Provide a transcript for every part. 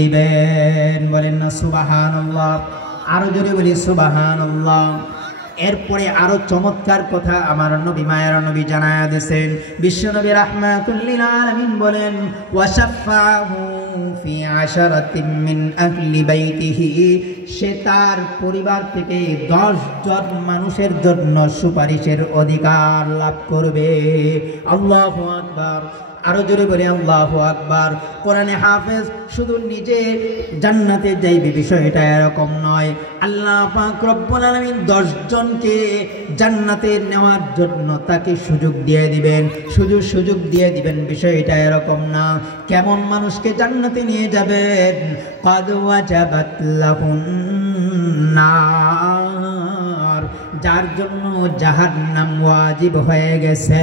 দিবেন। বলেন না সুবহানাল্লাহ। আরো জোরে বলি সুবহানাল্লাহ। এরপরে আরো চমৎকার কথা আমার নবী মায়ের নবী জানায়া দিয়েছেন। বিশ্বনবী রাহমাতুল লিল আলামিন বলেন, ওয়াশাফাহু ফি আশারাতিন মিন আহলি বাইতিহি, সে তার পরিবার থেকে 10 জন মানুষের জন্য সুপারিশের অধিকার লাভ করবে। আল্লাহু আকবার। আরো জোরে বলে আল্লাহু আকবার। কোরআনে হাফেজ শুধু নিজে জান্নাতে যাইবে বিষয়টা এরকম নয়, আল্লাহ পাক রব্বুল আলামিন 10 জনকে জান্নাতে নেওয়ার জন্য তাকে সুযোগ দিয়ে দিবেন, সুযোগ দিয়ে দিবেন। বিষয়টা এরকম না। কেমন মানুষকে জান্নাতে নিয়ে যাবেন? ক্বাদ ওয়াজাবাত লাহুন নার, যার জন্য জাহান্নাম ওয়াজিব হয়ে গেছে।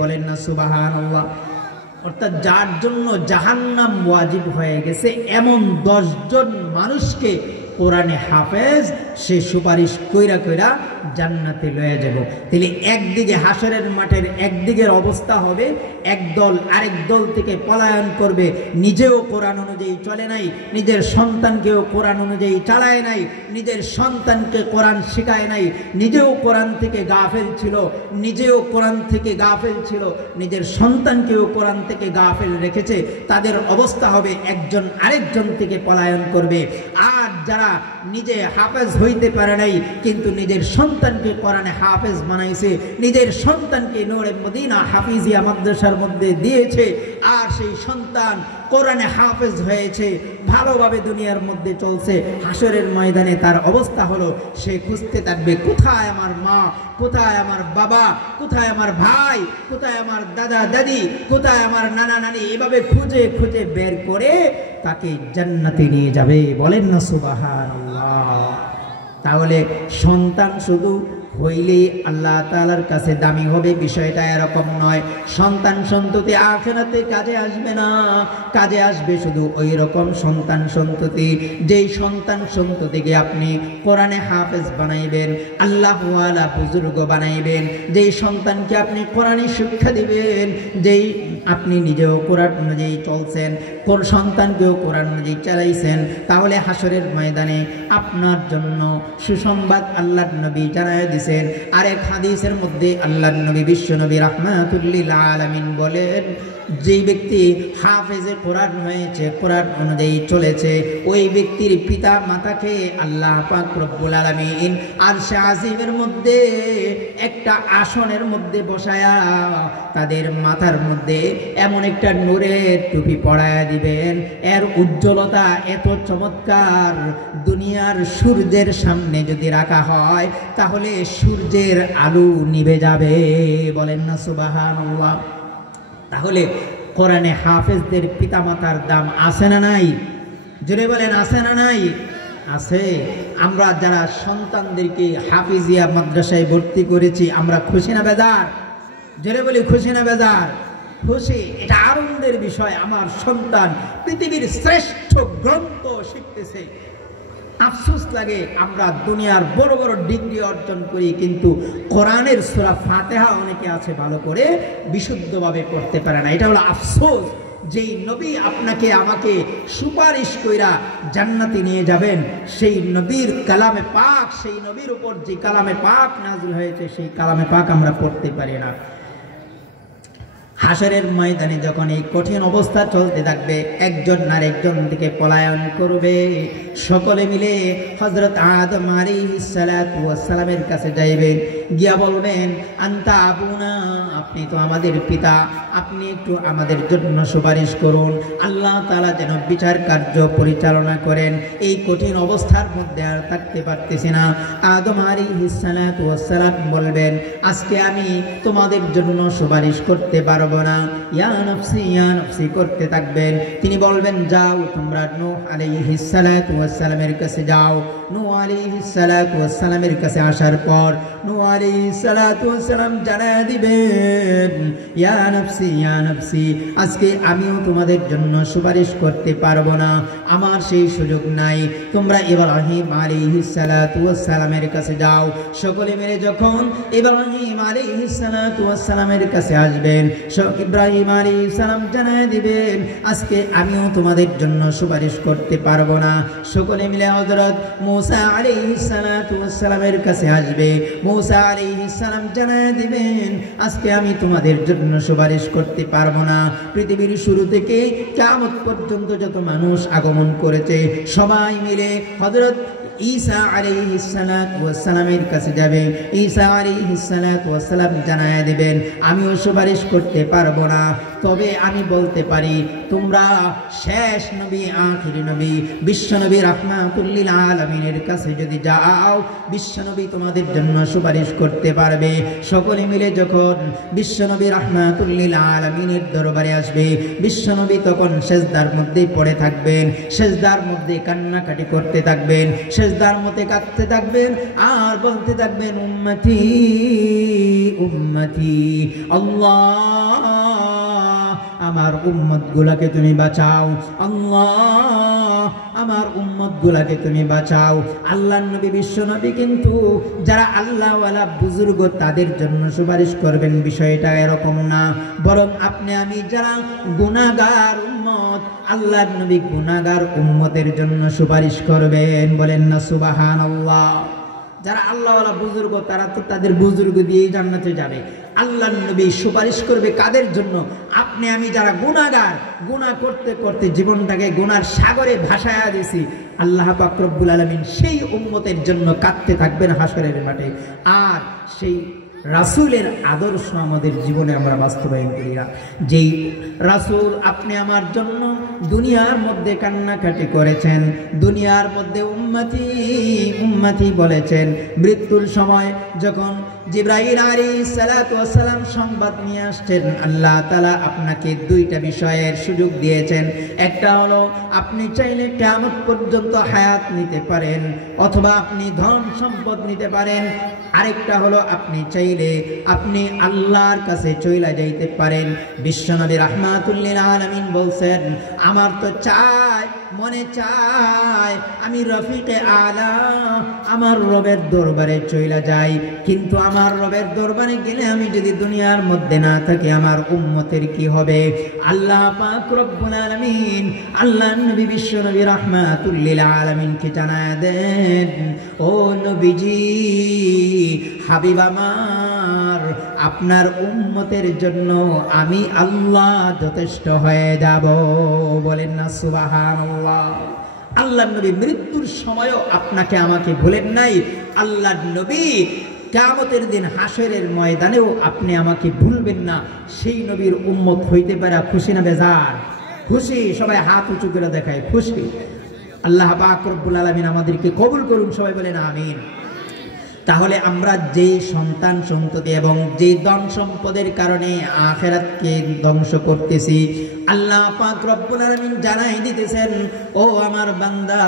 বলেন না সুবহানাল্লাহ। অর্থাৎ যার জন্য জাহান্নাম ওয়াজিব হয়ে গেছে এমন 10 জন মানুষকে কোরআনে হাফেজ সে সুপারিশ কইরা কইরা জান্নাতে লয়ে যাব। তাহলে একদিকে হাসরের মাঠের একদিকের অবস্থা হবে, একদল আরেক দল থেকে পলায়ন করবে, নিজেও কোরআন অনুযায়ী চলে নাই, নিজের সন্তানকেও কোরআন অনুযায়ী চালায় নাই, নিজের সন্তানকে কোরআন শেখায় নাই, নিজেও কোরআন থেকে গাফেল ছিল, নিজের সন্তানকেও কোরআন থেকে গাফেল রেখেছে। তাদের অবস্থা হবে একজন আরেকজন থেকে পলায়ন করবে। আর যারা নিজে হাফেজ হইতে পারে নাই কিন্তু নিজের সন্তানকে কোরআনে হাফেজ বানাইছে, নিজের সন্তানকে নূরে মদিনা হাফিজিয়া মাদ্রাসার মধ্যে দিয়েছে, আর সেই সন্তান কোরআনে হাফেজ হয়েছে, ভালোভাবে দুনিয়ার মধ্যে চলছে, হাসরের ময়দানে তার অবস্থা হলো সে খুঁজতে থাকবে, কোথায় আমার মা, কোথায় আমার বাবা, কোথায় আমার ভাই, কোথায় আমার দাদা দাদি, কোথায় আমার নানা নানি, এভাবে খুঁজে খুঁজে বের করে তাকে জান্নাতে নিয়ে যাবে। বলেন না সুবহানাল্লাহ। তাহলে সন্তান শুধু হইলেই আল্লাহ তাআলার কাছে দামি হবে বিষয়টা এরকম নয়। সন্তান সন্ততি আখিরাতে কাজে আসবে না, কাজে আসবে শুধু ওই রকম সন্তান সন্ততি যেই সন্তান সন্ততিকে আপনি কোরআনে হাফেজ বানাইবেন, আল্লাহু ওয়ালা বুজুর্গ বানাইবেন, যেই সন্তানকে আপনি কোরআনে শিক্ষা দিবেন, যেই আপনি নিজেও কোরআন অনুযায়ী চলছেন, কোন সন্তানকেও কোরআন অনুযায়ী চালাইছেন, তাহলে হাসরের ময়দানে আপনার জন্য সুসংবাদ আল্লাহর নবী জানায় দিয়েছেন। আরেক হাদিসের মধ্যে আল্লাহর নবী বিশ্বনবী রাহমাতুল লিল আলামিন বলেন, যে ব্যক্তি হাফেজে কোরআন হয়েছে, কোরআন অনুযায়ী চলেছে, ওই ব্যক্তির পিতা মাতাকে আল্লাহ পাক রব্বুল আলামিন আরশে আজিমের মধ্যে একটা আসনের মধ্যে বসায়া তাদের মাথার মধ্যে এমন একটা নূরের টুপি পরায়া দিবেন, এর উজ্জ্বলতা এত চমৎকার, দুনিয়ার সূর্যের সামনে যদি রাখা হয় তাহলে সূর্যের আলো নিভে যাবে। বলেন না সুবহানাল্লাহ। তাহলে কোরআনে হাফেজদের পিতামাতার দাম আছে না নাই? জোরে বলেন আছে না নাই? আছে। আমরা যারা সন্তানদেরকে হাফিজিয়া মাদ্রাসায় ভর্তি করেছি আমরা খুশি না বেজার? জোরে বলি খুশি না বেজার? খুশি। এটা আনন্দের বিষয়। আমার সন্তান পৃথিবীর শ্রেষ্ঠ গ্রন্থ শিখতেছে। আফসোস লাগে আমরা দুনিয়ার বড় বড় ডিগ্রি অর্জন করি কিন্তু কোরআনের সূরা ফাতিহা অনেকে আছে ভালো করে বিশুদ্ধভাবে পড়তে পারে না। এটা হলো আফসোস। যেই নবী আপনাকে আমাকে সুপারিশ কইরা জান্নাতে নিয়ে যাবেন, সেই নবীর কালামে পাক, সেই নবীর উপর যে কালামে পাক নাযিল হয়েছে সেই কালামে পাক আমরা পড়তে পারি না। হাসরের ময়দানে যখন এই কঠিন অবস্থা চলতে থাকবে, একজন আরেকজন দিকে পলায়ন করবে, সকলে মিলে হযরত আদম আলাইহিস সালাতু ওয়াস সালামের কাছে যাইবেন, গিয়া বলবেন, আনতা আবুনা, আপনি তো আমাদের পিতা, আপনি একটু আমাদের জন্য সুপারিশ করুন, আল্লাহ তাআলা যেন বিচার কার্য পরিচালনা করেন। এই কঠিন অবস্থার মধ্যে আর থাকতে পারতেছি না। আদম আলাইহিস সালাতু ওয়াস সালাম বলবেন, আজকে আমি তোমাদের জন্য সুপারিশ করতে পারব না, ইয়া নফসি করতে থাকবেন। তিনি বলবেন, যাও তোমরা নূহ আলাইহিস সালাতু ওয়াস সালামের কাছে যাও। নূহ আলাইহিস সালাতু ওয়াস সালামের কাছে আসার পর নূহ আলাইহিস সালাতু ওয়াস সালাম জানায়া দিবেন দিবেন, ইয়া নাফসি ইয়া নাফসি, আজকে আমিও তোমাদের জন্য সুপারিশ করতে পারবো না, আমার সেই সুযোগ নাই। তোমরা ইব্রাহিম আলাইহিস সালাতু ওয়াস সালামের কাছে যাও। সকলে মিলে যখন ইব্রাহিম আলাইহিস সালাতু ওয়াস সালামের কাছে আসবেন, ইব্রাহিম আলাইহিস সালাম জানায় দিবেন, আজকে আমিও তোমাদের জন্য সুপারিশ করতে পারবো না। সকলে মিলে হযরত মূসা আলাইহিস সালাতু ওয়াস সালামের কাছে আসবে। মূসা আলাইহিস সালাম জানায় দিবেন, আজকে আমি তোমাদের জন্য সুপারিশ করতে পারবো না। পৃথিবীর শুরু থেকে কিয়ামত পর্যন্ত যত মানুষ আগমন করেছে সবাই মিলে হযরত ঈসা আলাইহিস সালাতু ওয়াস সালামের কাছে যাবে। ঈসা আলাইহিস সালাতু ওয়াস সালাম জানায় দিবেন, আমিও সুপারিশ করতে পারবো না, তবে আমি বলতে পারি তোমরা শেষ নবী, আখিরি নবী, বিশ্বনবী রাহমাতুল লিল আলামিনের কাছে যদি যাও, বিশ্বনবী তোমাদের জন্য সুপারিশ করতে পারবে। সকলে মিলে যখন বিশ্বনবী রাহমাতুল লিল আলামিনের দরবারে আসবে, বিশ্বনবী তখন সেজদার মধ্যে পড়ে থাকবেন, সেজদার মধ্যে কান্নাকাটি করতে থাকবেন, সেজদার মধ্যে কাঁদতে থাকবেন আর বলতে থাকবেন, উম্মতি উম্মতি, আল্লাহ আমার উম্মত গুলাকে তুমি বাঁচাও, আল্লাহ আমার উম্মত গুলাকে তুমি বাঁচাও। আল্লাহর নবী বিশ্ব নবী কিন্তু যারা আল্লাহওয়ালা বুজুর্গ তাদের জন্য সুপারিশ করবেন, বিষয়টা এরকম না, বরং আপনি আমি যারা গুনাহগার উম্মত, আল্লাহর নবী গুনাহগার উম্মতের জন্য সুপারিশ করবেন। বলেন না সুবহানাল্লাহ। যারা আল্লাহওয়ালা বুজুর্গ তারা তো তাদের বুজুর্গ দিয়েই জান্নাতে যাবে। আল্লাহর নবী সুপারিশ করবে কাদের জন্য? আপনি আমি যারা গুনাহগার, গুনাহ করতে করতে জীবনটাকে গুনার সাগরে ভাসায়া দিয়েছি, আল্লাহ পাক রব্বুল আলামিন সেই উম্মতের জন্য কাঁদতে থাকবেন হাসরের মাঠে। আর সেই রাসূলের আদর্শ আমাদের জীবনে আমরা বাস্তবায়ন করি না। যেই রাসূল আপনি আমার জন্য দুনিয়ার মধ্যে কান্নাকাটি করেছেন, দুনিয়ার মধ্যে উম্মতি উম্মতি বলেছেন, মৃত্যুর সময় যখন জিবরাইল আলাইহিস সালাতু ওয়াস সালাম সংবাদ নিয়ে আসছেন, আল্লাহ তাআলা আপনাকে দুইটা বিষয়ের সুযোগ দিয়েছেন। একটা হলো আপনি চাইলে কিয়ামত পর্যন্ত হায়াত নিতে পারেন, অথবা আপনি ধন সম্পদ নিতে পারেন। আরেকটা হলো আপনি চাইলে আপনি আল্লাহর কাছে চইলা যাইতে পারেন। বিশ্বনবী রাহমাতুল লিল আলামিন বলছেন, আমার তো চাই, মনে চায় আমি রফিকে আলা আমার রবের দরবারে চইলা যাই, কিন্তু আমার রবের দরবারে গেলে আমি যদি দুনিয়ার মধ্যে না থাকি আমার উম্মতের কি হবে? আল্লাহ পাক রব্বুল আলামিন আল্লাহর নবী বিশ্বনবী রাহমাতুল লিল আলামিনকে জানায় দেন, ও নবীজি, হাবিব আমার, আপনার উম্মতের জন্য আমি আল্লাহ যথেষ্ট হয়ে যাব। বলেন না সুবহানাল্লাহ। আল্লাহর নবী মৃত্যুর সময়ও আপনাকে আমাকে ভুলেন নাই। আল্লাহর নবী কিয়ামতের দিন হাসরের ময়দানেও আপনি আমাকে ভুলবেন না। সেই নবীর উম্মত হইতে পারে খুশি না বেজার? খুশি। সবাই হাত উঁচু করে দেখায় খুশি। আল্লাহ পাক রব্বুল আলামিন আমাদেরকে কবুল করুন, সবাই বলেন আমিন। তাহলে আমরা যে সন্তান সন্ততি এবং যে ধন সম্পদের কারণে আখিরাতকে ধ্বংস করতেছি, আল্লাহ পাক রব্বুল আলামিন জানাই দিতেছেন, ও আমার বান্দা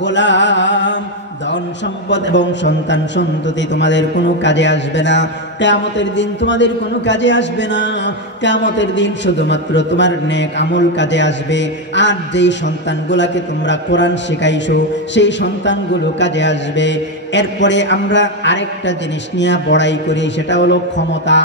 গোলাম, ধন সম্পদ এবং সন্তান সন্ততি তোমাদের কোনো কাজে আসবে না। কিয়ামতের দিন তোমাদের কোনো কাজে আসবে না। কিয়ামতের দিন শুধুমাত্র তোমার নেক আমল কাজে আসবে। আর যেই সন্তানগুলোকে তোমরা কোরআন শেখাইছো সেই সন্তানগুলো কাজে আসবে। এরপরে আমরা আরেকটা জিনিস নিয়ে বড়াই করি, সেটা হলো ক্ষমতা।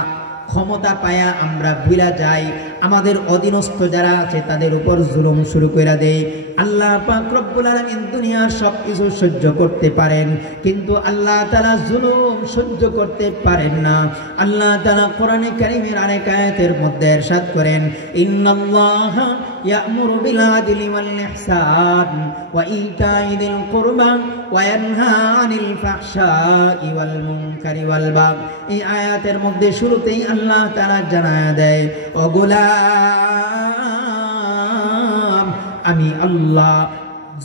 ক্ষমতা পায়া আমরা ভুলা যাই, আমাদের অধীনস্থ যারা আছে তাদের উপর জুলুম শুরু করে দেয়। আল্লাহ পাক রব্বুল আলামিন দুনিয়ার সব কিছু সহ্য করতে পারেন, কিন্তু আল্লাহ তাআলা জুলুম সহ্য করতে পারেন না। আল্লাহ তাআলা কোরআনে কারীমের আরেক আয়াতের মধ্যে ইরশাদ করেন, ইন্নাল্লাহা ইয়া'মুরু বিল আদলি ওয়াল ইহসান ওয়া ইতা'i যিল কুরবা ওয়া ইয়ানহা আনিল ফাহশাই ওয়াল মুনকারি ওয়াল বাগই। এই আয়াতের মধ্যে শুরুতেই আল্লাহ তাআলা জানায়া দেয়, ও গোলাম, আমি আল্লাহ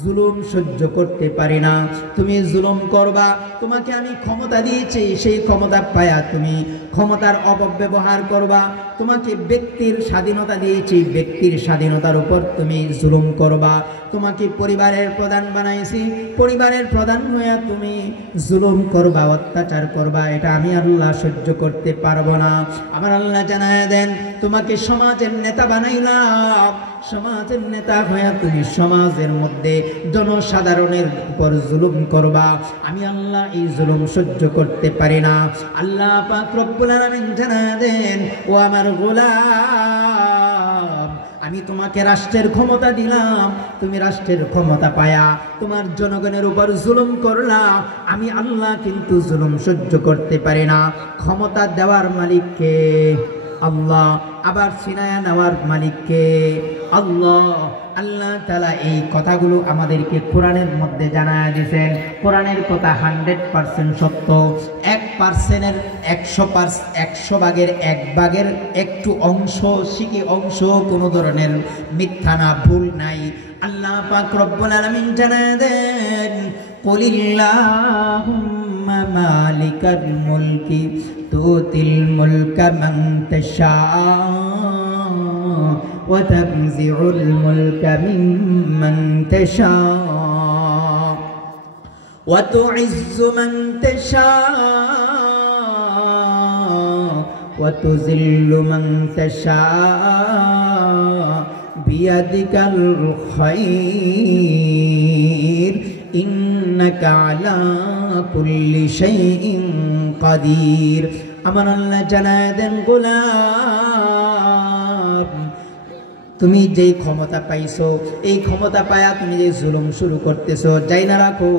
জুলুম সহ্য করতে পারি না। তুমি জুলুম করবা, তোমাকে আমি ক্ষমতা দিয়েছি, সেই ক্ষমতা পায়া তুমি ক্ষমতার অপব্যবহার করবা। তোমাকে ব্যক্তির স্বাধীনতা দিয়েছি, ব্যক্তির স্বাধীনতার উপর তুমি জুলুম করবা। তোমাকে পরিবারের প্রধান বানাইছি, পরিবারের প্রধান হয়ে তুমি জুলুম করবা, অত্যাচার করবা, এটা আমি আল্লাহ সহ্য করতে পারবো না। আমার আল্লাহ জানায় দেন, তোমাকে সমাজের নেতা বানাইলাম, সমাজের নেতা হয়ে তুমি সমাজের মধ্যে জনসাধারণের উপর জুলুম করবা, আমি আল্লাহ এই জুলুম সহ্য করতে পারি না। আল্লাহ পাক রব্বুল আলামিন জানায় দেন, ও আমার গোলাম, আমি তোমাকে রাষ্ট্রের ক্ষমতা দিলাম, তুমি রাষ্ট্রের ক্ষমতা পায়া তোমার জনগণের উপর জুলুম করলা, আমি আল্লাহ কিন্তু জুলুম সহ্য করতে পারি না। ক্ষমতা দেওয়ার মালিককে আল্লাহ, আবার ছিনায়া নেওয়ার মালিককে আল্লাহ। আল্লাহ তাআলা এই কথাগুলো আমাদেরকে কোরআনের মধ্যে জানায় দিয়েছেন। কোরআনের কথা 100% সত্য। 1%-এর 100 ভাগের 1 ভাগের একটু অংশ, শিখি অংশ, কোনো ধরনের মিথ্যা না, ভুল নাই। আল্লাহ পাক রব্বুল আলামিন জানায় দেন, কুলিল্লাহুম্মা মালিকাল মুলকি তুতিল মুলকা মান তাশা ওয়া তানজিউল মুলকা মিম্মান তাশা ওয়া তুইজ্জু মান তাশা ওয়া তুযিল্লু মান তাশা বিয়াদিকাল খায়র ইন্নাকা আলা কুল্লি শাইইন কাদির। আমার আল্লাহ জানায় দেন, গোলাম, তুমি যেই ক্ষমতা পাইছো, এই ক্ষমতা পায়া তুমি যে জুলুম শুরু করতেছো, যাই না রাখো,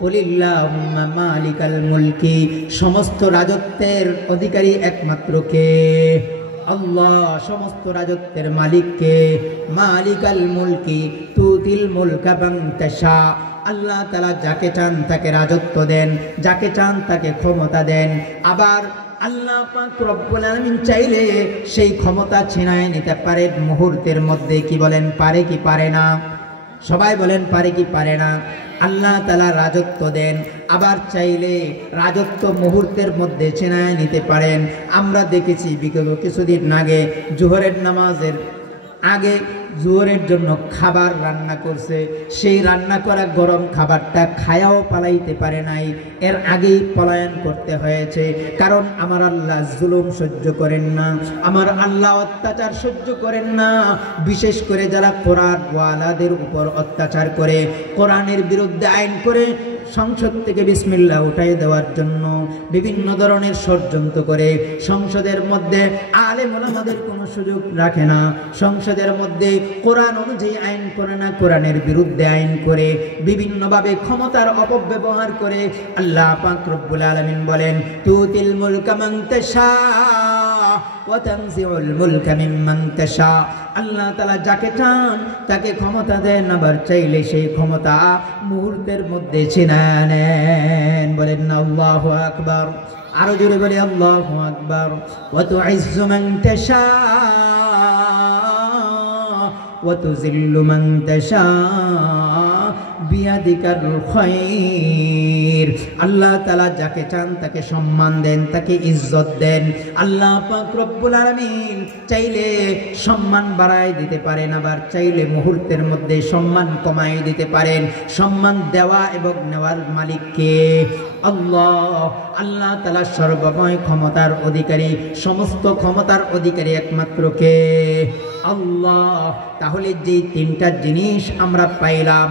কুলিল্লাহুম্মা মালিকাল মুলকি, সমস্ত রাজত্বের অধিকারী একমাত্র কে? আল্লাহ। সমস্ত রাজত্বের মালিক কে? মালিকাল মুলকি তুতিল মুলকা মান তাশা। আল্লাহ তাআলা যাকে চান তাকে রাজত্ব দেন, যাকে চান তাকে ক্ষমতা দেন। আবার আল্লাহ পাক রব্বুল আলামিন চাইলে সেই ক্ষমতা ছিনায় নিতে পারে মুহূর্তের মধ্যে। কি বলেন, পারে কি পারে না? সবাই বলেন, পারে কি পারে না? আল্লাহ তাআলা রাজত্ব দেন, আবার চাইলে রাজত্ব মুহূর্তের মধ্যে ছিনায় নিতে পারেন। আমরা দেখেছি বিগত কিছুদিন আগে জোহরের নামাজের আগে জোহরের জন্য খাবার রান্না করছে, সেই রান্না করা গরম খাবারটা খায়াও পালাইতে পারে নাই, এর আগেই পলায়ন করতে হয়েছে। কারণ আমার আল্লাহ জুলুম সহ্য করেন না, আমার আল্লাহ অত্যাচার সহ্য করেন না। বিশেষ করে যারা কোরআন ওয়ালাদের উপর অত্যাচার করে, কোরআনের বিরুদ্ধে আইন করে সংসদ থেকে বিসমিল্লাহ উঠাই দেওয়ার জন্য বিভিন্ন ধরনের ষড়যন্ত্র করে, সংসদের মধ্যে আলেম ওলামাদের কোনো সুযোগ রাখে না, সংসদের মধ্যে কোরআন অনুযায়ী আইন করে না, কোরআনের বিরুদ্ধে আইন করে, বিভিন্নভাবে ক্ষমতার অপব্যবহার করে। আল্লাহ পাক রব্বুল আলামিন বলেন, তুতিল মুলকা মান তাশা ওয়া তানজিউল মুলকা মিম্মান তাশা। আল্লাহ তাআলা যাকে চান তাকে ক্ষমতা দেন, আবার চাইলে সেই ক্ষমতা মুহূর্তের মধ্যে ছিনিয়ে নেন। বলেন আল্লাহু আকবার। আরো জোরে বলি আল্লাহু আকবার। ওয়া তুইজ্জু মান তাশা ওয়া তুযিল্লু মান তাশা বিয়াদিকাল খায়র। আল্লাহ তাআলা যাকে চান তাকে সম্মান দেন, তাকে ইজ্জত দেন। আল্লাহ পাক রব্বুল আলামিন চাইলে সম্মান বাড়ায় দিতে পারেন, আবার চাইলে মুহূর্তের মধ্যে সম্মান কমায় দিতে পারেন। সম্মান দেওয়া এবং নেওয়ার মালিক কে? আল্লাহ। আল্লাহ তাআলা সর্বময় ক্ষমতার অধিকারী, সমস্ত ক্ষমতার অধিকারী একমাত্র কে? আল্লাহ। তাহলে যে তিনটা জিনিস আমরা পাইলাম,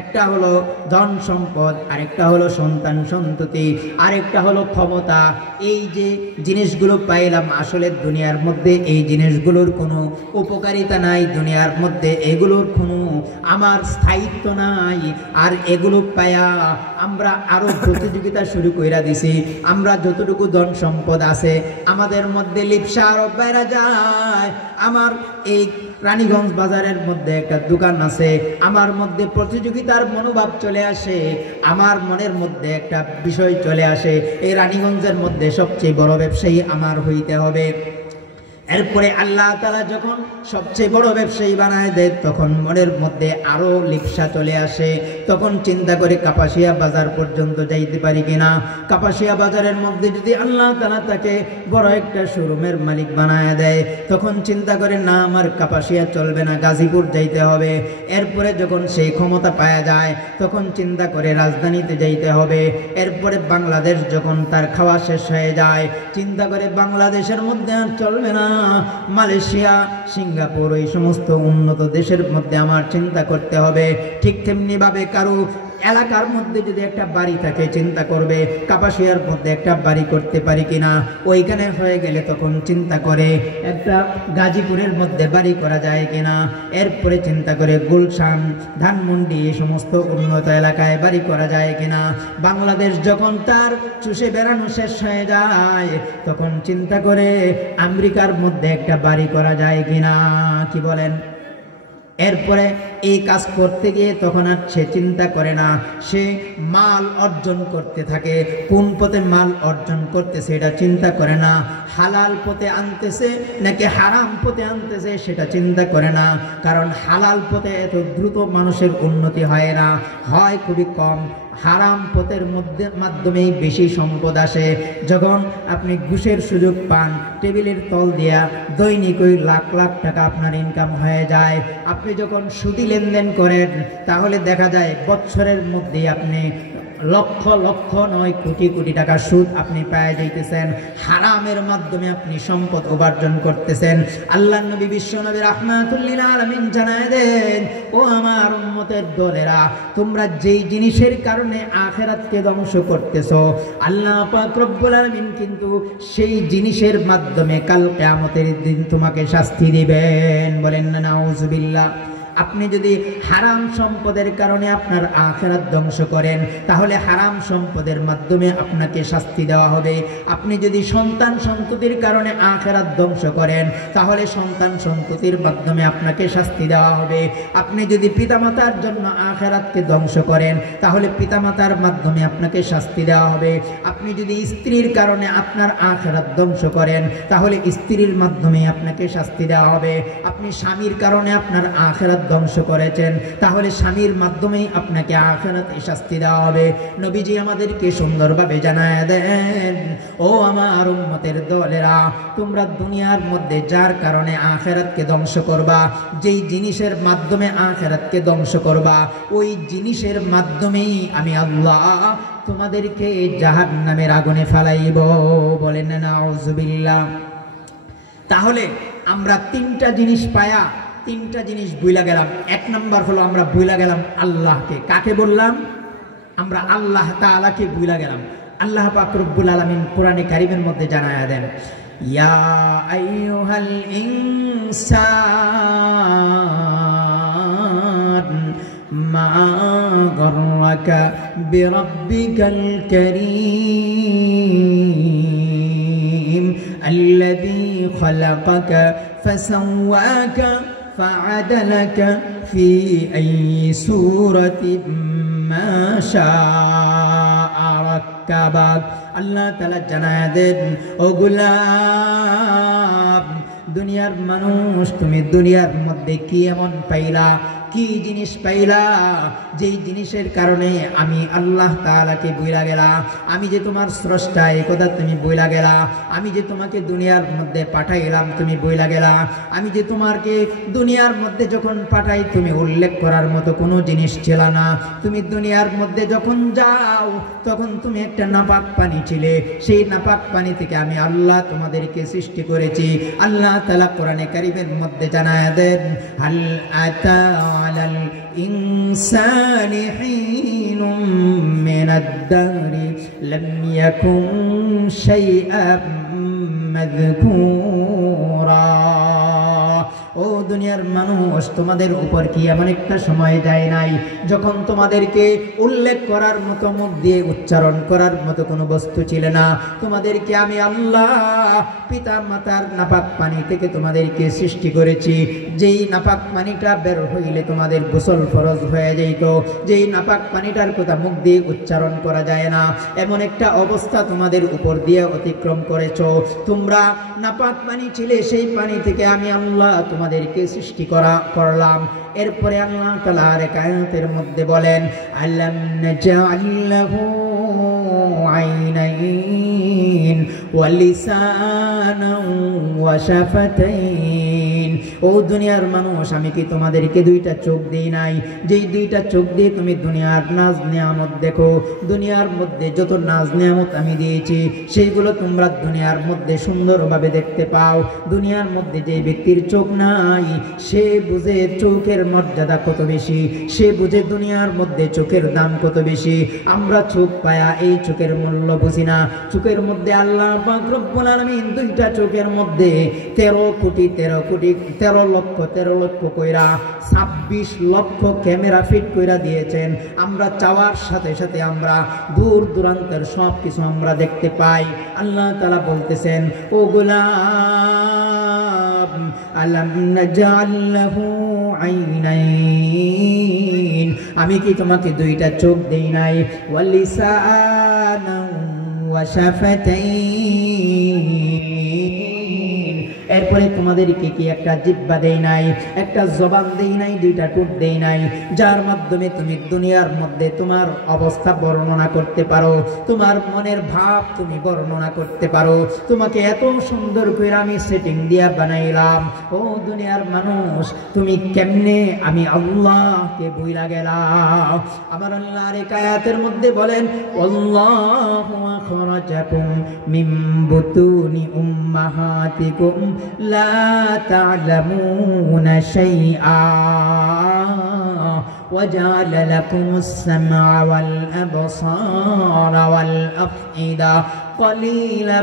একটা হলো ধন সম্পদ, আরেকটা হলো সন্তান সন্ততি, আরেকটা হলো ক্ষমতা। এই যে জিনিসগুলো পাইলাম, আসলে দুনিয়ার মধ্যে এই জিনিসগুলোর কোনো উপকারিতা নাই, দুনিয়ার মধ্যে এগুলোর কোনো আমার স্থায়িত্ব নাই। আর এগুলো পায়া আমরা আরো প্রতিযোগিতা শুরু কইরা দিছি। আমরা যতটুকু ধন সম্পদ আছে আমাদের মধ্যে লিপসা আরব বাইরা যায়। আমার এই রানীগঞ্জ বাজারের মধ্যে একটা দোকান আছে, আমার মধ্যে প্রতিযোগিতার মনোভাব চলে আসে, আমার মনের মধ্যে একটা বিষয় চলে আসে, এই রানীগঞ্জের মধ্যে সবচেয়ে বড় ব্যবসায়ী আমার হইতে হবে। এরপরে আল্লাহ তাআলা যখন সবচেয়ে বড় ব্যবসায়ী বানায় দেয় তখন মনের মধ্যে আরো লিপ্সা চলে আসে। তখন চিন্তা করে কাপাসিয়া বাজার পর্যন্ত যাইতে পারি কিনা। কাপাসিয়া বাজারের মধ্যে যদি আল্লাহ তাআলা তাকে বড় একটা শোরুমের মালিক বানায় দেয় তখন চিন্তা করে না, আমার কাপাসিয়া চলবে না, গাজীপুর যাইতে হবে। এরপরে যখন সেই ক্ষমতা পাওয়া যায় তখন চিন্তা করে রাজধানীতে যাইতে হবে। এরপরে বাংলাদেশ যখন তার খাওয়া শেষ হয়ে যায় চিন্তা করে বাংলাদেশের মধ্যে আর চলবে না, মালয়েশিয়া, সিঙ্গাপুর, এই সমস্ত উন্নত দেশের মধ্যে আমার চিন্তা করতে হবে। ঠিক তেমনি ভাবে কারো এলাকার মধ্যে যদি একটা বাড়ি থাকে চিন্তা করবে কাপাসিয়ার মধ্যে একটা বাড়ি করতে পারি কিনা। ওইখানে হয়ে গেলে তখন চিন্তা করে একটা গাজীপুরের মধ্যে বাড়ি করা যায় কিনা। এরপরে চিন্তা করে গুলশান, ধানমন্ডি, এই সমস্ত উন্নত এলাকায় বাড়ি করা যায় কিনা। বাংলাদেশ যখন তার চুষে বেড়ানো শেষ হয়ে যায় তখন চিন্তা করে আমেরিকার মধ্যে একটা বাড়ি করা যায় কিনা। কি বলেন? এরপরে এই কাজ করতে গিয়ে তখন আর সে চিন্তা করে না, সে মাল অর্জন করতে থাকে। কোন পথে মাল অর্জন করতেছে এটা চিন্তা করে না, হালাল পথে আনতেছে নাকি হারাম পথে আনতেছে সেটা চিন্তা করে না। কারণ হালাল পথে এত দ্রুত মানুষের উন্নতি হয় না, হয় খুবই কম। হারাম পথের মাধ্যমেই বেশি সম্পদ আসে। যখন আপনি ঘুষের সুযোগ পান, টেবিলের তল দিয়া দৈনিক ওই লাখ লাখ টাকা আপনার ইনকাম হয়ে যায়। আপনি যখন সুদি লেনদেন করেন তাহলে দেখা যায় বছরের মধ্যে আপনি লক্ষ লক্ষ নয় কোটি কোটি টাকা সুদ আপনি পেয়ে যাইতেছেন। হারামের মাধ্যমে আপনি সম্পদ উপার্জন করতেছেন। আল্লাহর নবী বিশ্বনবী রাহমাতুল লিল আলামিন জানায় দেন, ও আমার উম্মতের দলেরা, তোমরা যেই জিনিসের কারণে আখিরাতকে ধ্বংস করতেছো আল্লাহ পাক রব্বুল আলামিন কিন্তু সেই জিনিসের মাধ্যমে কাল কিয়ামতের দিন তোমাকে শাস্তি দিবেন। বলেন না নাউজুবিল্লাহ। আপনি যদি হারাম সম্পদের কারণে আপনার আখিরাত ধ্বংস করেন তাহলে হারাম সম্পদের মাধ্যমে আপনাকে শাস্তি দেওয়া হবে। আপনি যদি সন্তান সন্ততির কারণে আখিরাত ধ্বংস করেন তাহলে সন্তান সন্ততির মাধ্যমে আপনাকে শাস্তি দেওয়া হবে। আপনি যদি পিতামাতার জন্য আখিরাতকে ধ্বংস করেন তাহলে পিতামাতার মাধ্যমে আপনাকে শাস্তি দেওয়া হবে। আপনি যদি স্ত্রীর কারণে আপনার আখিরাত ধ্বংস করেন তাহলে স্ত্রীর মাধ্যমে আপনাকে শাস্তি দেওয়া হবে। আপনি স্বামীর কারণে আপনার আখিরাত ধ্বংস করেছেন তাহলে স্বামীর মাধ্যমেই আপনাকে আখিরাতে শাস্তি দেওয়া হবে। নবীজি আমাদেরকে সুন্দরভাবে জানায় দেন, ও আমার উম্মতের দলেরা, তোমরা দুনিয়ার মধ্যে যার কারণে আখিরাতকে ধ্বংস করবা, যেই জিনিসের মাধ্যমে আখিরাতকে ধ্বংস করবা, ওই জিনিসের মাধ্যমেই আমি আল্লাহ তোমাদেরকে জাহান্নামের আগুনে ফেলাইব। বলেন না নাউজুবিল্লাহ। তাহলে আমরা তিনটা জিনিস পায়া তিনটা জিনিস ভুলা গেলাম। এক নাম্বার হলো আমরা ভুলা গেলাম আল্লাহকে। কাকে বললাম? আমরা আল্লাহ তাআলাকে ভুলা গেলাম। আল্লাহ পাক রব্বুল আলামিন কোরআনে কারীমের মধ্যে জানায়া দেন, ইয়া আইয়ুহাল ইনসান মা গররাকা বিরাব্বিকাল কারীম আল্লাযী খালাকাকা ফাসাওয়াকা فعدلك في أي سورة ما شاء ركبك। আল্লাহ তাআলা জানায় দেন, ও গোলাম, দুনিয়ার মানুষ, তুমি দুনিয়ার মধ্যে কি এমন পাইলা, কি জিনিস পাইলা যেই জিনিসের কারণে আমি আল্লাহ তাআলাকে ভুলা গেলা? আমি যে তোমার স্রষ্টা এই কথা তুমি ভুলা গেলা। আমি যে তোমাকে দুনিয়ার মধ্যে পাঠাইলাম তুমি ভুলা গেলা। আমি যে তোমাকে দুনিয়ার মধ্যে যখন পাঠাই তুমি উল্লেখ করার মতো কোনো জিনিস ছিল না। তুমি দুনিয়ার মধ্যে যখন যাও তখন তুমি একটা নাপাক পানি ছিলে, সেই নাপাক পানি থেকে আমি আল্লাহ তোমাদেরকে সৃষ্টি করেছি। আল্লাহ তাআলা কোরআনে কারীমের মধ্যে জানায় দেন, হাল আতা আলাল ইনসানি হিনুম মিনাদ দাহরি লাম ইয়াকুন শাইআম মাযকুরা। ও দুনিয়ার মানুষ, তোমাদের উপর কি এমন একটা সময় যায় নাই যখন তোমাদেরকে উল্লেখ করার মতো, মুখ দিয়ে উচ্চারণ করার মতো কোনো বস্তু ছিল না? তোমাদেরকে আমি আল্লাহ পিতা মাতার নাপাক পানি থেকে তোমাদেরকে সৃষ্টি করেছি। যেই নাপাক পানিটা বের হইলে তোমাদের গোসল ফরজ হয়ে যাইত, যেই নাপাক পানিটার কথা মুখ দিয়ে উচ্চারণ করা যায় না, এমন একটা অবস্থা তোমাদের উপর দিয়ে অতিক্রম করেছো। তোমরা নাপাক পানি ছিলে, সেই পানি থেকে আমি আল্লাহ তোমাদেরকে সৃষ্টি করলাম। এরপরে আল্লাহ তাআলা আরেক আয়াতের মধ্যে বলেন, আলাম নাজআল লাহু আইনাইন ওয়া লিসানান ওয়া শাফাতাইন। ও দুনিয়ার মানুষ, আমি কি তোমাদেরকে দুইটা চোখ দেই নাই? যেই দুইটা চোখ দিয়ে তুমি দুনিয়ার নাজ নিয়ামত দেখো। দুনিয়ার মধ্যে যত নাজ নিয়ামত আমি দিয়েছি, সেইগুলো তোমরা দুনিয়ার মধ্যে সুন্দরভাবে দেখতে পাও। দুনিয়ার মধ্যে যে ব্যক্তির চোখ নাই, সে বুঝে চোখের মর্যাদা কত বেশি, সে বুঝে দুনিয়ার মধ্যে চোখের দাম কত বেশি। আমরা চোখ পায়া এই চোখের মূল্য বুঝি না। চোখের মধ্যে আল্লাহ পাক রব্বুল আলামিন দুইটা চোখের মধ্যে 13 লক্ষ কইরা 26 লক্ষ ক্যামেরা ফিট কইরা দিয়েছেন। আমরা চাওয়ার সাথে সাথে আমরা দূর দূরান্তের সব কিছু আমরা দেখতে পাই। আল্লাহ তাআলা বলতেছেন, ও গোলাম, আলাম নাজআল লাহু আইনাইন, আমি কি তোমাকে দুইটা চোখ দেই নাই? ওয়া লিসানান ওয়া শাফাতাইন, এরপরে তোমাদেরকে কি একটা জিহ্বা দেই নাই, একটা জবান দেই নাই, দুইটা ঠোঁট দেই নাই, যার মাধ্যমে তুমি দুনিয়ার মধ্যে তোমার অবস্থা বর্ণনা করতে পারো, তোমার মনের ভাব তুমি বর্ণনা করতে পারো। তোমাকে এত সুন্দর করে আমি সেটিং দিয়া বানাইলাম। ও দুনিয়ার মানুষ, তুমি কেমনে আমি আল্লাহকে ভুইলা গেলাম? আমার আল্লাহ আরেক আয়াতের মধ্যে বলেন, আল্লাহু আখরাজাকুম মিন বুতুনি উম্মাহাতিকুম লা তা'লামুনা শাইআ وجعل لكم السمع والأبصار والأفئدة قليلا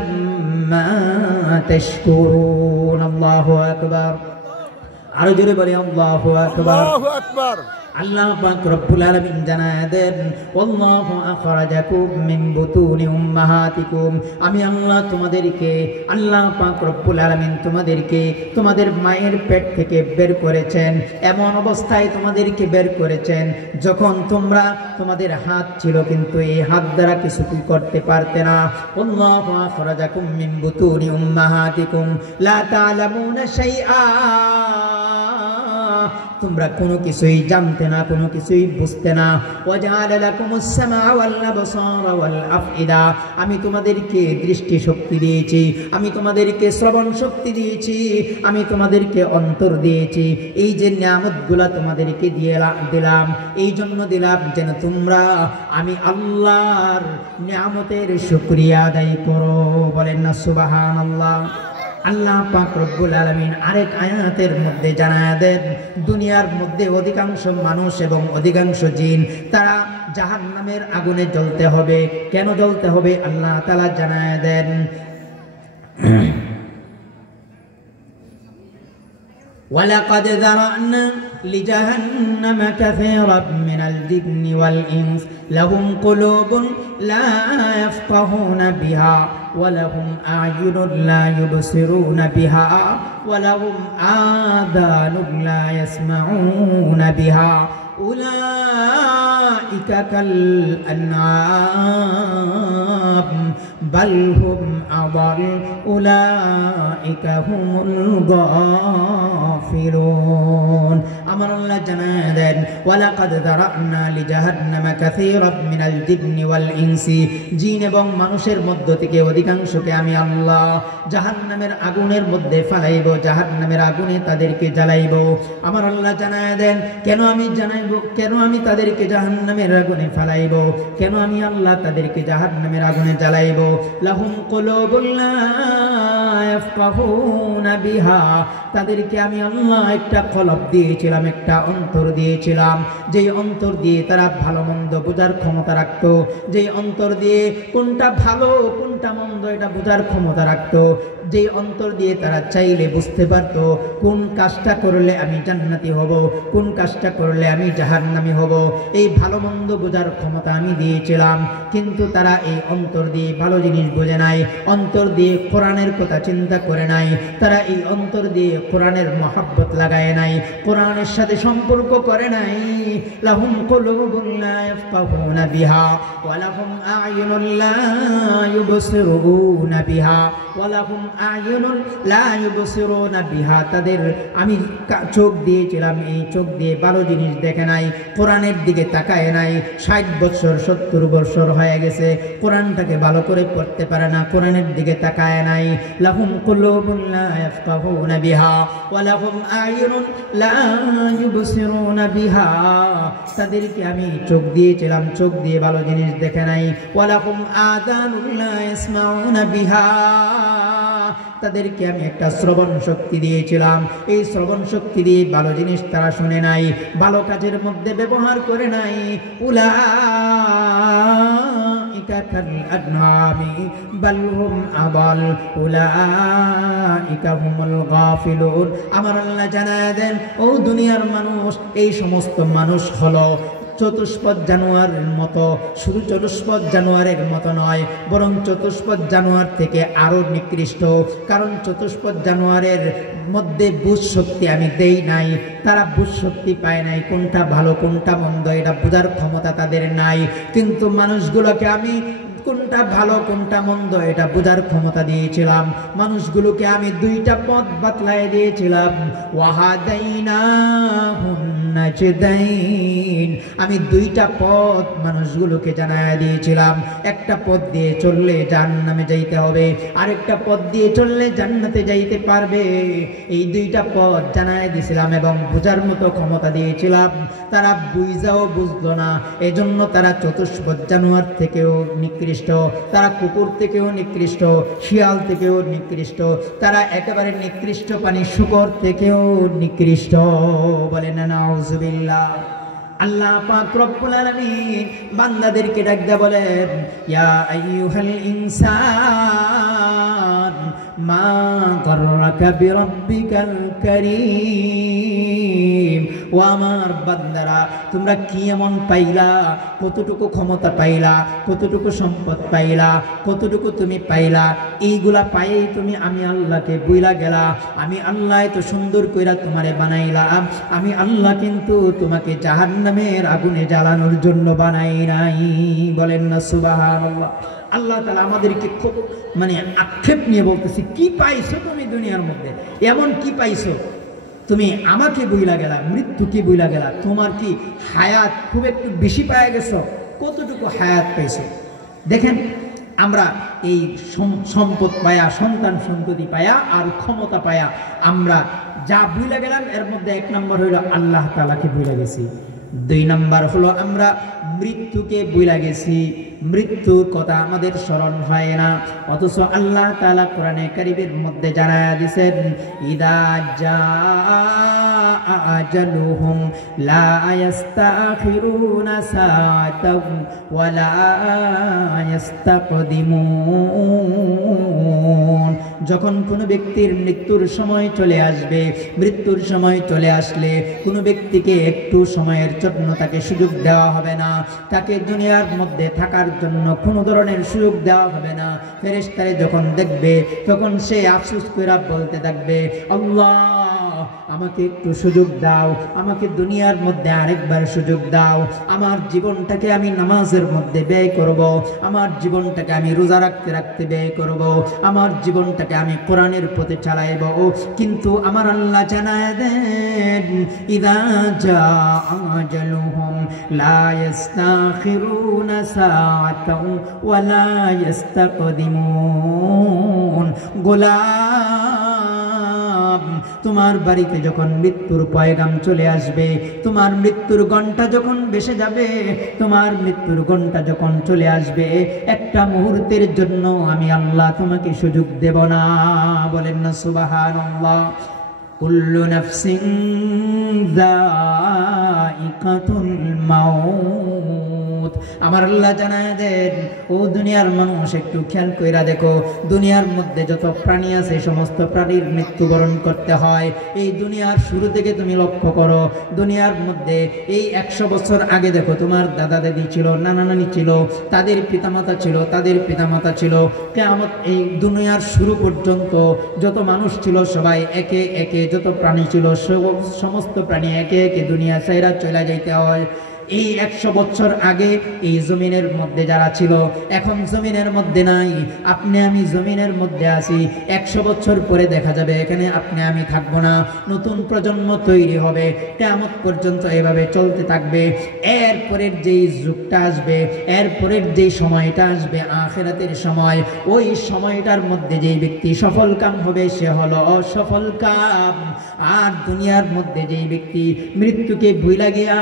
ما تشكرون الله أكبر أرجو بلي الله أكبر الله أكبر আল্লাহ পাক রব্বুল আলামিন জানায় দেন, আল্লাহু আখরাজাকুম মিন বুতুনি উম্মাহাতিকুম, আমি আল্লাহ তোমাদেরকে, আল্লাহ পাক রব্বুল আলামিন তোমাদেরকে তোমাদের মায়ের পেট থেকে বের করেছেন। এমন অবস্থায় তোমাদেরকে বের করেছেন যখন তোমাদের হাত ছিল, কিন্তু এই হাত দ্বারা কিছু করতে পারতে না। আল্লাহু আখরাজাকুম মিন বুতুনি উম্মাহাতিকুম লা তা'লামুনা শাইআ, তোমরা কোনো কিছুই জানতে না, কোনো কিছুই বুঝতে না। ওয়াজআলা লাকুমুস সামআ ওয়াল আবসারা ওয়াল আফইদা, আমি তোমাদেরকে দৃষ্টি শক্তি দিয়েছি, আমি তোমাদেরকে শ্রবণ শক্তি দিয়েছি, আমি তোমাদেরকে অন্তর দিয়েছি। এই যে নিয়ামতগুলা তোমাদেরকে দিলাম, এই জন্য দিলাম যেন তোমরা আমি আল্লাহর নিয়ামতের শুকরিয়া আদায় করো। বলেন না সুবহানাল্লাহ। আল্লাহ পাক রব্বুল আলামিন আরেক আয়াতের মধ্যে জানায়া দেন, দুনিয়ার মধ্যে অধিকাংশ মানুষ এবং অধিকাংশ জিন তারা জাহান্নামের আগুনে জ্বলতে হবে। কেন জ্বলতে হবে আল্লাহ তাআলা জানায়া দেন, وَلَقَدْ ذَرَأْنَا لِجَهَنَّمَ كَثِيرًا مِنَ الْجِنِّ وَالْإِنسِ لَهُمْ قُلُوبٌ لَا يَفْقَهُونَ بِهَا وَلَهُمْ أَعْيُنٌ لَا يُبْصِرُونَ بِهَا وَلَهُمْ آذَانٌ لَا يَسْمَعُونَ بِهَا أُولَئِكَ كَالْأَنْعَامِ بَلْ هُمْ أَضَلُّ أُولَئِكَ هُمُ الْغَافِلُونَ। আমার আল্লাহ জানায় দেন, ওয়ালাকাদ যারা'না লিজাহান্নামা কাসীরাম মিনাল জিন্নি ওয়াল ইনসি, জিন এবং মানুষের মধ্য থেকে অধিকাংশকে আমি আল্লাহ জাহান্নামের আগুনের মধ্যে ফেলাইব, জাহান্নামের আগুনে তাদেরকে জ্বালাইব। আমার আল্লাহ জানায় দেন, কেন আমি তাদেরকে জাহান্নামের আগুনে ফেলাইব, কেন আমি আল্লাহ তাদেরকে জাহান্নামের আগুনে জ্বালাইব। লাহুম কুলুবুন লা ইয়াফকাহুনা বিহা, তাদেরকে আমি আল্লাহ একটা কলব দিয়েছিলাম, একটা অন্তর দিয়েছিলাম, যেই অন্তর দিয়ে তারা ভালো মন্দ বোঝার ক্ষমতা রাখতো, যেই অন্তর দিয়ে কোনটা ভালো কোনটা মন্দ এটা বোঝার ক্ষমতা রাখতো, যেই অন্তর দিয়ে তারা চাইলে বুঝতে পারতো কোন কাজটা করলে আমি জান্নাতি হব, কোন কাজটা করলে আমি জাহান্নামী হব, এই ভালো মন্দ বোঝার ক্ষমতা আমি দিয়েছিলাম। কিন্তু তারা এই অন্তর দিয়ে ভালো জিনিস বোঝে নাই, অন্তর দিয়ে কোরআনের কথা চিন্তা করে নাই, তারা এই অন্তর দিয়ে কোরআনের মহব্বত লাগায় নাই, কোরআনের সাথে সম্পর্ক করে নাই। লাহুম কুলুবুন লা ইয়াফকাহুনা বিহা ওয়া লাহুম আ'য়ুনুন লা ইউবসিরুনা বিহা ওয়া লাহুম আ'য়ুনুন লা ইউবসিরুনা বিহা, তাদের আমি চোখ দিয়েছিলাম, এই চোখ দিয়ে ভালো জিনিস দেখে নাই, কোরআনের দিকে তাকায় নাই। 60 বছর 70 বছর হয়ে গেছে, কোরআনটাকে ভালো করে পড়তে পারে না, কোরআনের দিকে তাকায় নাই। লাহুম কুলুবুন লা ইয়াফকাহুনা বিহা ওয়া লাহুম আ'য়ুনুন লা ইউবসিরুনা বিহা, তাদেরকে আমি চোখ দিয়েছিলাম, চোখ দিয়ে ভালো জিনিস দেখে নাই। ওয়া লাহুম আযানুন লা ইয়াসমাউনা বিহা, তাদেরকে আমি একটা শ্রবণ শক্তি দিয়েছিলাম, এই শ্রবণ শক্তি দিয়ে ভালো জিনিস তারা শুনে নাই, ভালো কাজের মধ্যে ব্যবহার করে নাই। উলাইকা কাল আনআমি বাল হুম আদাল উলাইকা হুমুল গাফিলুন। আমার আল্লাহ জানায় দেন, ও দুনিয়ার মানুষ, এই সমস্ত মানুষ হলো চতুষ্পদ জানোয়ারের মতো। শুধু চতুষ্পদ জানোয়ারের মতো নয়, বরং চতুষ্পদ জানোয়ার থেকে আরো নিকৃষ্ট, কারণ চতুষ্পদ জানোয়ারের মধ্যে বুঝ শক্তি আমি দেই নাই, তারা বুঝ শক্তি পায় নাই, কোনটা ভালো কোনটা মন্দ এটা বোঝার ক্ষমতা তাদের নাই। কিন্তু মানুষগুলোকে আমি কোনটা ভালো কোনটা মন্দ এটা বোঝার ক্ষমতা দিয়েছিলাম, মানুষগুলোকে আমি দুইটা পথ বাতলাই দিয়েছিলাম। ওয়াহাদাইনাহুন নাজদাইন, আমি দুইটা পথ মানুষগুলোকে জানায় দিয়েছিলাম, একটা পথ দিয়ে চললে জাহান্নামে যাইতে হবে, আরেকটা পথ দিয়ে চললে জান্নাতে যাইতে পারবে। এই দুইটা পথ জানায় দিয়েছিলাম এবং বোঝার মতো ক্ষমতা দিয়েছিলাম। তারা বুঝাও বুঝলো না, এজন্য তারা চতুষ্পদ জানোয়ার থেকেও নিকৃষ্ট, তারা কুকুর থেকেও নিকৃষ্ট, শিয়াল থেকেও নিকৃষ্ট, তারা একেবারে নিকৃষ্ট প্রাণী শূকর থেকেও নিকৃষ্ট। বলেন না নাউজুবিল্লাহ। আল্লাহ পাক রব্বুল আলামিন বান্দাদেরকে ডাক দিয়ে বলেন, ইয়া আইয়ুহাল ইনসান মা গাররাকা বিরাব্বিকাল কারীম। ও আমার বান্দারা, তোমরা কি এমন পাইলা, কতটুকু ক্ষমতা পাইলা, কতটুকু সম্পদ পাইলা, কতটুকু তুমি পাইলা, এইগুলা পাইয়েই তুমি আমি আল্লাহকে বুইলা গেলা। আমি আল্লাহ তো সুন্দর কইরা তোমারে বানাইলাম, আমি আল্লাহ কিন্তু তোমাকে জাহান্নামের আগুনে জ্বালানোর জন্য বানাই নাই। বলেন না সুবহানাল্লাহ। আল্লাহ তাআলা আমাদেরকে খুব আক্ষেপ নিয়ে বলতেছি, কি পাইছো তুমি দুনিয়ার মধ্যে, এমন কি পাইছো তুমি আমাকে বইলা গেলা, মৃত্যুকে বইলা গেলা, তোমার কি হায়াত খুব একটু বেশি পাওয়া গেছো, কতটুকু হায়াত পাইছো? দেখেন, আমরা এই সম্পদ পায়া, সন্তান সন্ততি পায়া আর ক্ষমতা পায়া আমরা যা বইলা গেলাম, এর মধ্যে 1 নম্বর হইল আল্লাহ তাআলাকে বইলা গেছি, 2 নম্বর হলো আমরা মৃত্যুকে বইলা গেছি, মৃত্যুর কথা আমাদের স্মরণ হয় না। অথচ আল্লাহ তাআলা কোরআনে কারীমের মধ্যে জানায়া দিয়েছেন, ইদা জাআ আজালুহুম লা ইস্তাখিরুনা সাআতাও ওয়া লা ইস্তাকদিমুন। যখন কোনো ব্যক্তির মৃত্যুর সময় চলে আসবে, মৃত্যুর সময় চলে আসলে কোনো ব্যক্তিকে একটু সময়ের জন্য তাকে সুযোগ দেওয়া হবে না, তাকে দুনিয়ার মধ্যে থাকার জন্য কোনো ধরনের সুযোগ দেওয়া হবে না। ফেরেশতারা যখন দেখবে তখন সে আফসোস করে বলতে থাকবে, আল্লাহ আমাকে একটু সুযোগ দাও, আমাকে দুনিয়ার মধ্যে আরেকবার সুযোগ দাও, আমার জীবনটাকে আমি নামাজের মধ্যে ব্যয় করব, আমার জীবনটাকে আমি রোজা রাখতে রাখতে ব্যয় করব, আমার জীবনটাকে আমি কোরআনের পথে চালাইব। কিন্তু আমার আল্লাহ জানায় দেন, ইদা জাআ আজালুহুম লা ইস্তাখিরুনা সাআতাও ওয়া লা ইস্তাকদিমুন। গোলাম, তোমার বাড়িতে যখন মৃত্যুর পয়গাম চলে আসবে, তোমার মৃত্যুর ঘণ্টা যখন ভেসে যাবে, তোমার মৃত্যুর ঘণ্টা যখন চলে আসবে, একটা মুহূর্তের জন্য আমি আল্লাহ তোমাকে সুযোগ দেব না। বলেন না সুবহানাল্লাহ। কুল্লু নাফসিন যায়িকাতুল মাউত। আমার আল্লাহ জানায় দেন, ও দুনিয়ার মানুষ একটু খেয়াল কইরা দেখো, দুনিয়ার মধ্যে যত প্রাণী আছে সমস্ত প্রাণীর মৃত্যুবরণ করতে হয়। এই দুনিয়ার শুরু থেকে তুমি লক্ষ্য করো, দুনিয়ার মধ্যে এই 100 বছর আগে দেখো, তোমার দাদা দাদি ছিল, নানা নানি ছিল, তাদের পিতামাতা ছিল, তাদের পিতামাতা ছিল, কিয়ামত এই দুনিয়ার শুরু পর্যন্ত যত মানুষ ছিল সবাই একে একে, যত প্রাণী ছিল সমস্ত প্রাণী একে একে দুনিয়া ছাইরা চলে যাইতে হয়। এই 100 বছর আগে এই জমিনের মধ্যে যারা ছিল এখন জমিনের মধ্যে নাই, আপনি আমি জমিনের মধ্যে আছি। 100 বছর পরে দেখা যাবে এখানে আপনি আমি থাকবো না, নতুন প্রজন্ম তৈরি হবে, কিয়ামত পর্যন্ত এভাবে চলতে থাকবে। এরপরের যেই যুগটা আসবে, এরপরের যেই সময়টা আসবে আখিরাতের সময়, ওই সময়টার মধ্যে যেই ব্যক্তি সফল কাম হবে সে হলো অসফল কাম। আর দুনিয়ার মধ্যে যেই ব্যক্তি মৃত্যুকে ভুইলা গিয়া,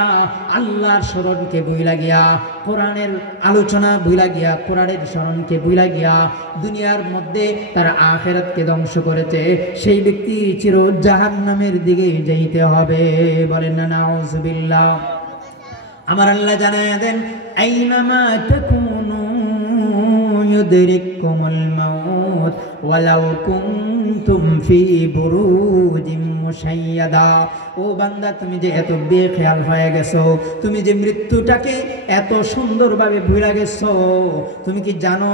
আল্লাহর স্মরণকে ভুইলা গিয়া, কোরআনের আলোচনা ভুইলা গিয়া, কোরআনের স্মরণকে ভুইলা গিয়া দুনিয়ার মধ্যে তার আখিরাতকে ধ্বংস করেছে, সেই ব্যক্তি চির জাহান্নামের দিকে যাইতে হবে। বলেন না নাউযুবিল্লাহ। আমার আল্লাহ জানায় দেন, আইনামা তাকুনু ইউদরিকুমুল মাউত ওয়ালাউ কুনতুম ফি বুরুজিম মুশাইয়াদা। ও বান্দা, তুমি যে এত বেখেয়াল হয়ে গেছো, তুমি যে মৃত্যুটাকে এত সুন্দরভাবে ভুলে গেছো, তুমি কি জানো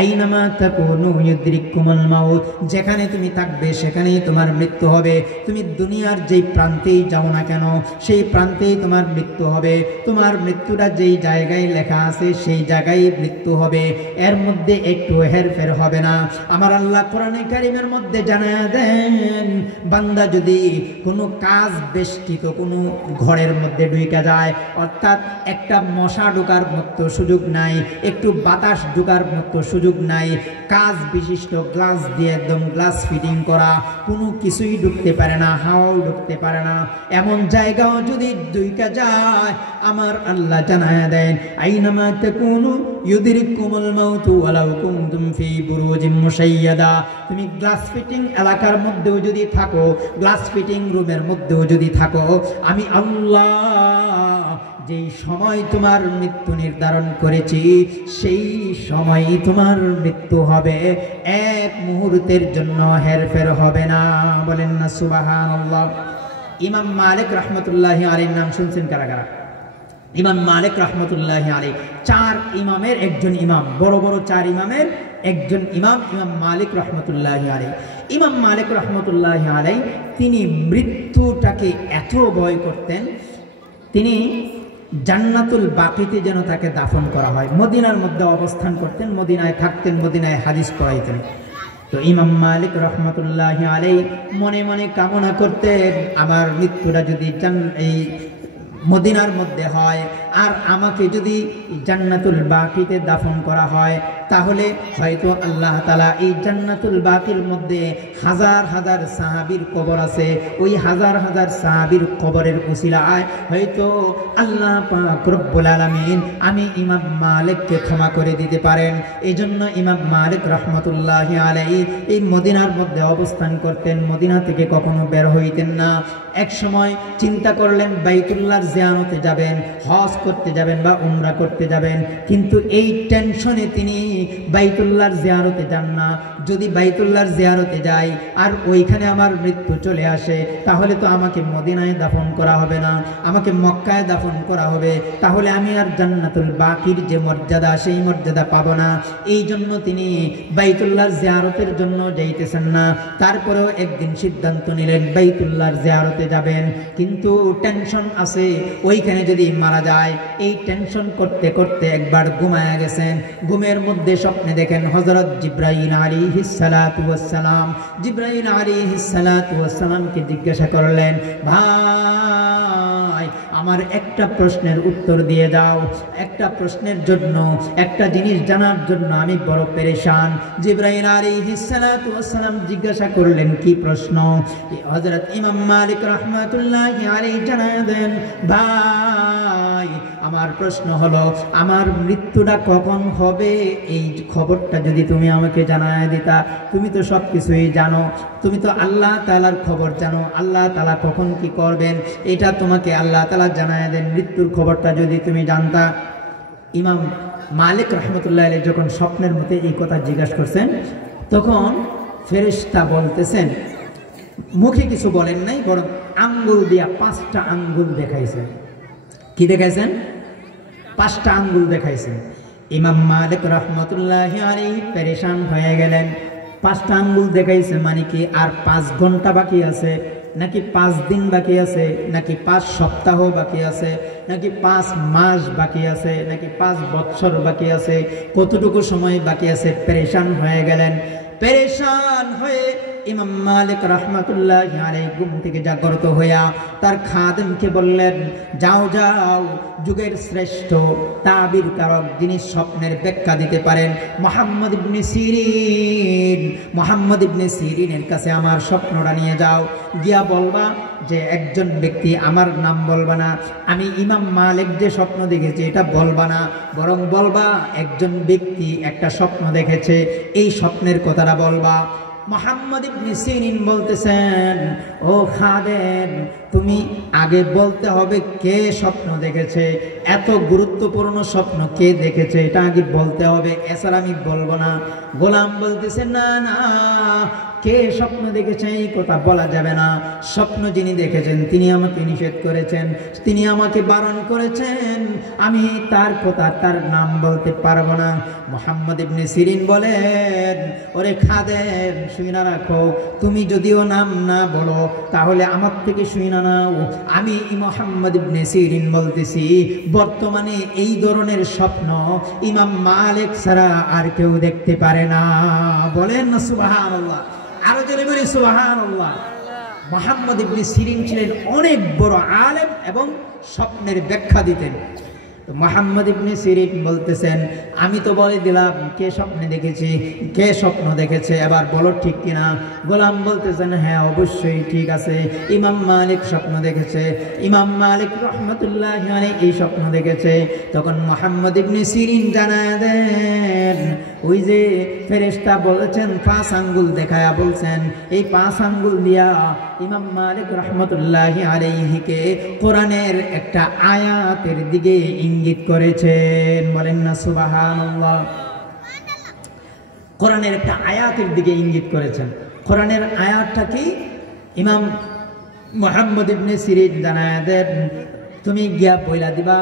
আইনামা তাকুনু ইউদরিকুমুল মাউত, যেখানে তুমি থাকবে সেখানেই তোমার মৃত্যু হবে। তুমি দুনিয়ার যেই প্রান্তেই যাও না কেন, সেই প্রান্তেই তোমার মৃত্যু হবে। তোমার মৃত্যুটা যেই জায়গায় লেখা আছে সেই জায়গায় মৃত্যু হবে, এর মধ্যে একটু হেরফের হবে না। আমার আল্লাহ কোরআনে কারীমের মধ্যে জানায় দেন, বান্দা যদি কোনো কাজ বেষ্টিত কোনো ঘরের মধ্যে ঢুকে যায়, অর্থাৎ একটা মশা ঢোকার মতো সুযোগ নাই, একটু বাতাস ঢোকার মতো সুযোগ নাই, কাজ বিশিষ্ট গ্লাস দিয়ে একদম গ্লাস ফিটিং করা, কোনো কিছুই ঢুকতে পারে না, হাওয়াও ঢুকতে পারে না, এমন জায়গাও যদি ঢুকে যায়, আমার আল্লাহ জানায় দেন, আইনামা তাকুনু ইউদরিকুমুল মাউত ওয়ালাউ কুনতুম ফি বুরুজিম মুশাইয়াদা। তুমি গ্লাস ফিটিং এলাকার মধ্যেও যদি থাকো, গ্লাস ফিটিং রুমের মধ্যেও যদি থাকো, আমি আল্লাহ যেই সময় তোমার মৃত্যু নির্ধারণ করেছি সেই সময়ই তোমার মৃত্যু হবে, এক মুহূর্তের জন্য হেরফের হবে না। বলেন না সুবহানাল্লাহ। ইমাম মালিক রহমতুল্লাহি আলাইহির নাম শুনছেন কারা কারা? ইমাম মালিক রহমতুল্লাহি আলাইহি 4 ইমামের একজন ইমাম, বড় বড় 4 ইমামের একজন ইমাম, ইমাম মালিক রহমতুল্লাহি আলাইহি। ইমাম মালিক রহমতুল্লাহি আলাইহি তিনি মৃত্যুটাকে এত ভয় করতেন, তিনি জান্নাতুল বাকিতে যেন তাকে দাফন করা হয়। মদিনার মধ্যে অবস্থান করতেন, মদিনায় থাকতেন, মদিনায় হাদিস পড়াইতেন। তো ইমাম মালিক রহমতুল্লাহি আলাইহি মনে মনে কামনা করতেন, আমার মৃত্যুটা যদি এই মদিনার মধ্যে হয় আর আমাকে যদি জান্নাতুল বাকিতে দাফন করা হয়, তাহলে হয়তো আল্লাহ তাআলা এই জান্নাতুল বাকির মধ্যে হাজার হাজার সাহাবীর কবর আছে, ওই হাজার হাজার সাহাবীর কবরের উসিলায় হয়তো আল্লাহ পাক রব্বুল আলামিন আমি ইমাম মালিককে ক্ষমা করে দিতে পারেন। এজন্য ইমাম মালিক রহমতুল্লাহি আলাইহি এই মদিনার মধ্যে অবস্থান করতেন, মদিনা থেকে কখনো বের হইতেন না। এক সময় চিন্তা করলেন বাইতুল্লাহর জিয়ারতে যাবেন, হজ করতে যাবেন বা উমরা করতে যাবেন, কিন্তু এই টেনশনে তিনি বাইতুল্লাহর জিয়ারতে যান না। যদি বাইতুল্লাহর জিয়ারতে যাই আর ওইখানে আমার মৃত্যু চলে আসে, তাহলে তো আমাকে মদিনায় দাফন করা হবে না, আমাকে মক্কায় দাফন করা হবে, তাহলে আমি আর জান্নাতুল বাকির যে মর্যাদা সেই মর্যাদা পাবো না। এই জন্য তিনি বাইতুল্লাহর জিয়ারতের জন্য যাইতেছেন না। তারপরেও একদিন সিদ্ধান্ত নিলেন বাইতুল্লাহর জিয়ারতে যাবেন, কিন্তু টেনশন আছে, ওইখানে যদি মারা যায়। এই টেনশন করতে করতে একবার ঘুমায়া গেছেন, ঘুমের মধ্যে স্বপ্নে দেখেন হযরত জিবরাইল আলাইহিস সালাতু ওয়াস সালাম। জিবরাইল আলাইহিস সালাতু ওয়াস সালামকে জিজ্ঞাসা করলেন, ভাই ভাই আমার একটা প্রশ্নের উত্তর দিয়ে দাও, একটা প্রশ্নের জন্য, একটা জিনিস জানার জন্য আমি বড় পেরেশান। জিবরাইল আলাইহিস সালাতু ওয়াস সালাম জিজ্ঞাসা করলেন কি প্রশ্ন? হযরত ইমাম মালিক রাহমাতুল্লাহি আলাইহি জানায় দেন, ভাই আমার প্রশ্ন হলো আমার মৃত্যুটা কখন হবে, এই খবরটা যদি তুমি আমাকে জানায় দিতা। তুমি তো সব কিছুই জানো, তুমি তো আল্লাহ তাআলার খবর জানো, আল্লাহ তাআলা কখন কি করবেন এটা তোমাকে আল্লাহ তাআলা জানায় দেন, মৃত্যুর খবরটা যদি তুমি জানতা। ইমাম মালিক রাহমাতুল্লাহি আলাইহি যখন স্বপ্নের মধ্যে এই কথা জিজ্ঞাসা করছেন, তখন ফেরেশতা বলতেছেন, মুখে কিছু বলেন নাই, বরং আঙ্গুল দিয়া 5টা আঙ্গুল দেখাইছেন। কি দেখাইছেন? 5টা আঙ্গুল দেখাইছেন। ইমাম মালিক রাহমাতুল্লাহি আলাইহি পেরেশান হয়ে গেলেন। 5টা আঙ্গুল দেখাইছে মানে কি আর 5 ঘন্টা বাকি আছে, নাকি 5 দিন বাকি আছে, নাকি 5 সপ্তাহ বাকি আছে, নাকি 5 মাস বাকি আছে, নাকি 5 বছর বাকি আছে, কতটুকু সময় বাকি আছে? পেরেশান হয়ে গেলেন। পেরেশান হয়ে ইমাম মালিক রাহমাতুল্লাহি আলাইহি ঘুম থেকে জাগ্রত হইয়া তার খাদেমকে বললেন, যাও যাও, যুগের শ্রেষ্ঠ তাবির কারক যিনি স্বপ্নের ব্যাখ্যা দিতে পারেন মুহাম্মদ ইবনে সিরিন, মুহাম্মদ ইবনে সিরিনের কাছে আমার স্বপ্নটা নিয়ে যাও। গিয়া বলবা যে একজন ব্যক্তি, আমার নাম বলবা না, আমি ইমাম মালিক যে স্বপ্ন দেখেছি এটা বলবা না, বরং বলবা একজন ব্যক্তি একটা স্বপ্ন দেখেছে, এই স্বপ্নের কথাটা বলবা। মুহাম্মদ ইবনে সিরিন বলতেছেন, ও খাদেম তুমি আগে বলতে হবে কে স্বপ্ন দেখেছে, এত গুরুত্বপূর্ণ স্বপ্ন কে দেখেছে এটা আগে বলতে হবে, এছাড়া আমি বলবো না। গোলাম বলতেছেন, না না, কে স্বপ্ন দেখেছে এই কথা বলা যাবে না, স্বপ্ন যিনি দেখেছেন তিনি আমাকে নিষেধ করেছেন, তিনি আমাকে বারণ করেছেন, আমি তার কথা তার নাম বলতে পারবো না। মুহাম্মদ ইবনে সিরিন বলেন, ওরে খাদেম শুইনা রাখো, তুমি যদিও নাম না বলো তাহলে আমার থেকে শুইনা নাও, আমি মুহাম্মদ ইবনে সিরিন বলতেছি বর্তমানে এই ধরনের স্বপ্ন ইমাম মালিক ছাড়া আর কেউ দেখতে পারে না। বলেন না সুবহানাল্লাহ, আরো জোরে বলি সুবহানাল্লাহ। মুহাম্মদ ইবনে সিরিন ছিলেন অনেক বড় আলেম এবং স্বপ্নের ব্যাখ্যা দিতেন। তো মুহাম্মদ ইবনে সিরিন বলতেছেন, আমি তো বলে দিলাম কে স্বপ্নে দেখেছি, কে স্বপ্ন দেখেছে, এবার বলো ঠিক কিনা। গোলাম বলতেছেন, হ্যাঁ অবশ্যই ঠিক আছে, ইমাম মালিক স্বপ্ন দেখেছে, ইমাম মালিক রাহমাতুল্লাহি আলাইহি এই স্বপ্ন দেখেছে। তখন মুহাম্মদ ইবনে সিরিন জানায় দেন, ওই যে ফেরেশতা বলেছেন 5 আঙ্গুল দেখায়া বলছেন, এই 5 আঙ্গুল দিয়া ইমাম মালিক রাহমাতুল্লাহি আলাইহিকে কোরআনের একটা আয়াতের দিকে ইঙ্গিত করেছেন। বলেন না সুবহানাল্লাহ। কোরআনের একটা আয়াতের দিকে ইঙ্গিত করেছেন। কোরআনের আয়াতটা কি? ইমাম মুহাম্মদ ইবনে সিরিন জানায় দেন, তুমি গিয়া বইলা দিবা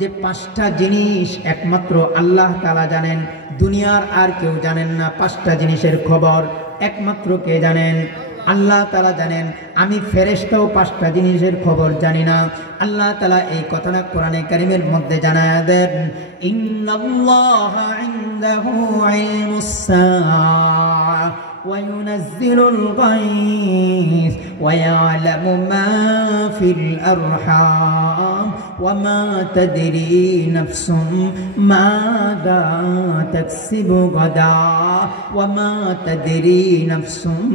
যে 5টা জিনিস একমাত্র আল্লাহ তাআলা জানেন, দুনিয়ার আর কেউ জানেন না। 5টা জিনিসের খবর একমাত্র কে জানেন? আল্লাহ তাআলা জানেন। আমি ফেরেশতাও 5টা জিনিসের খবর জানি না। আল্লাহ তাআলা এই কথাটা কোরআনে কারীমের মধ্যে জানায় দেন, ইন্নাল্লাহা ইনদাহু ইলমুস সাআ ওয়া ইউনাজ্জিলুল গায়স ওয়া ইয়ালামু মা ফিল আরহাম ওয়া মা তাদরি নাফসুম মাযা তাকসিবু গাদা ওয়া মা তাদরি নাফসুম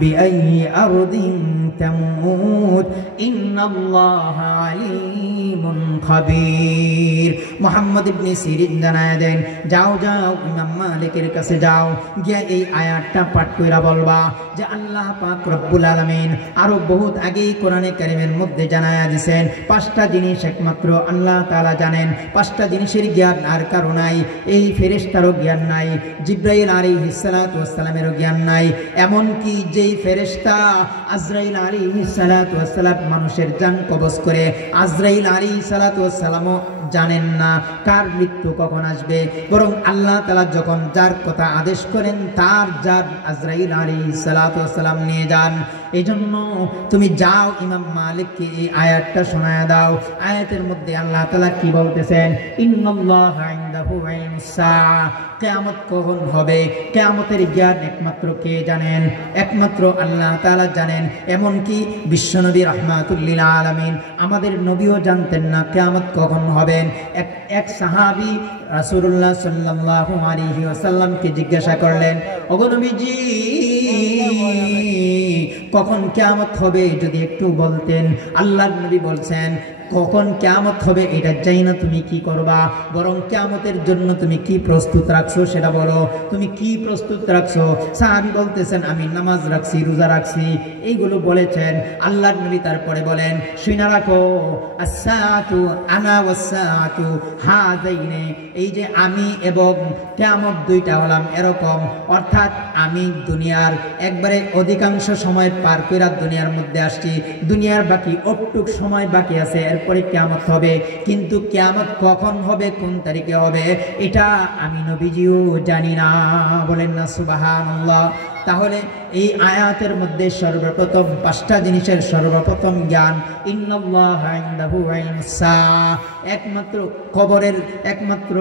বিআইয়ি আরদিন তামুত ইন্নাল্লাহা আলিমুন খাবীর। মুহাম্মদ ইবনে সিরিন জানায় দেন, যাও যাও ইমাম মালিকের কাছে যাও, গিয়া এই আয়াতটা পাঠ কইরা বলবা যে আল্লাহ পাক রব্বুল আলামিন আরো বহুত আগেই কোরআনে কারীমের মধ্যে জানায়া দিয়েছেন 5টা জিনিস একমাত্র আল্লাহ তাআলা জানেন। 5টা জিনিসের জ্ঞান আর কারো নাই, এই ফেরেশতারও জ্ঞান নাই, জিবরাইল আলাইহিস সালাতু ওয়াস সালামেরও জ্ঞান নাই। এমন কি যেই ফেরেশতা আজরাইল আলাইহিস সালাতু ওয়াস সালাম মানুষের জান কবজ করে, আজরাইল আলাইহিস সালাতু ওয়াস সালামও জানেন না কার মৃত্যু কখন আসবে, বরং আল্লাহ তাআলা যখন যার কথা আদেশ করেন তার জান আজরাইল আলাইহিস সালাতু ওয়াস সালাম নিয়ে যান। এই জন্য তুমি যাও ইমাম মালিককে এই আয়াতটা শোনায়া দাও, আয়াতের মধ্যে আল্লাহ তাআলা কি বলতেছেন, ইন্নাল্লাহা ইনদাহু ইলমুস সাআ, কিয়ামত কখন হবে, কিয়ামতের জ্ঞান একমাত্র কে জানেন, একমাত্র আল্লাহ তাআলা জানেন। এমন কি বিশ্বনবী রাহমাতুল লিল আলামিন আমাদের নবীও জানতেন না কিয়ামত কখন হবে। এক সাহাবী রাসূলুল্লাহ সাল্লাল্লাহু আলাইহি ওয়াসাল্লামকে জিজ্ঞাসা করলেন, ওগো নবীজি কখন কিয়ামত হবে যদি একটু বলতেন। আল্লাহর নবী বলছেন, কখন কিয়ামত হবে এটা জানি না, তুমি কি করবা, বরং কিয়ামতের জন্য তুমি কি প্রস্তুত রাখছো সেটা বলো, তুমি কি প্রস্তুত রাখছো। সাহাবী বলতেছেন, আমি নামাজ রাখছি, রোজা রাখছি, এইগুলো বলেছেন। আল্লাহর নবী তারপরে বলেন, শুনে রাখো, আস-সাআতু আনা ওয়াস-সাআতু হাযাইনি, এই যে আমি এবং কিয়ামত দুইটা হলাম এরকম। অর্থাৎ আমি দুনিয়ার একবারে অধিকাংশ সময় পার কইরা দুনিয়ার মধ্যে আসছি, দুনিয়ার বাকি অটুক সময় বাকি আছে, এরপরে কিয়ামত হবে। কিন্তু কিয়ামত কখন হবে, কোন তারিখে হবে, এটা আমি নবীজিও জানি না। বলেন না সুবহানাল্লাহ। তাহলে এই আয়াতের মধ্যে সর্বপ্রথম 5টা জিনিসের সর্বপ্রথম জ্ঞান, ইন্নাল্লাহা ইনদাহু ইলমুস সাআ, একমাত্র কবরের, একমাত্র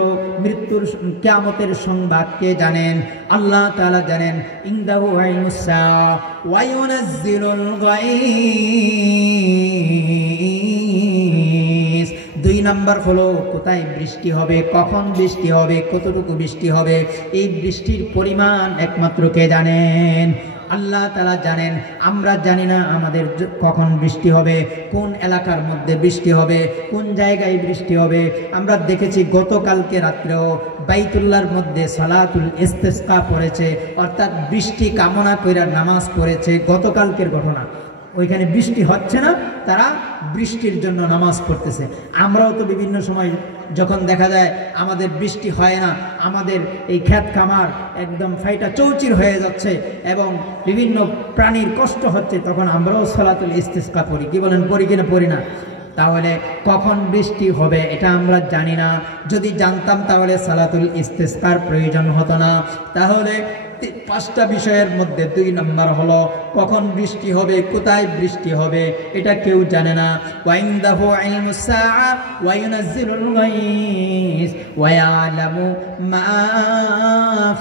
মৃত্যুর, কিয়ামতের সংবাদ কে জানেন, আল্লাহ তাআলা জানেন। ইনদাহু ইলমুস সাআ ওয়া ইউনাজ্জিলুল গায়ব, 2 নাম্বার হলো কোথায় বৃষ্টি হবে, কখন বৃষ্টি হবে, কতটুকু বৃষ্টি হবে, এই বৃষ্টির পরিমাণ একমাত্র কে জানেন, আল্লাহ তাআলা জানেন। আমরা জানি না আমাদের কখন বৃষ্টি হবে, কোন এলাকার মধ্যে বৃষ্টি হবে, কোন জায়গায় বৃষ্টি হবে। আমরা দেখেছি গতকালকে রাত্রেও বাইতুল্লাহর মধ্যে সালাতুল ইস্তিসকা পড়েছে, অর্থাৎ বৃষ্টি কামনা কইরা নামাজ পড়েছে, গতকালকের ঘটনা। ওইখানে বৃষ্টি হচ্ছে না, তারা বৃষ্টির জন্য নামাজ পড়তেছে। আমরাও তো বিভিন্ন সময় যখন দেখা যায় আমাদের বৃষ্টি হয় না, আমাদের এই ক্ষেত খামার একদম ফাইটা চৌচির হয়ে যাচ্ছে এবং বিভিন্ন প্রাণীর কষ্ট হচ্ছে, তখন আমরাও সালাতুল ইস্তিসকা পড়ি। কি বলেন, পড়ি কিনা পড়ি না? তাহলে কখন বৃষ্টি হবে এটা আমরা জানি না। যদি জানতাম তাহলে সালাতুল ইস্তিসকার প্রয়োজন হতো না। তাহলে 5টা বিষয়ের মধ্যে 2 নাম্বার হলো কখন বৃষ্টি হবে, কোথায় বৃষ্টি হবে, এটা কেউ জানে না। ওয়া ইনদাহু ইলমুস সাআ ওয়া ইউনাজ্জিলুল গায়স ওয়া ইয়ালামু মা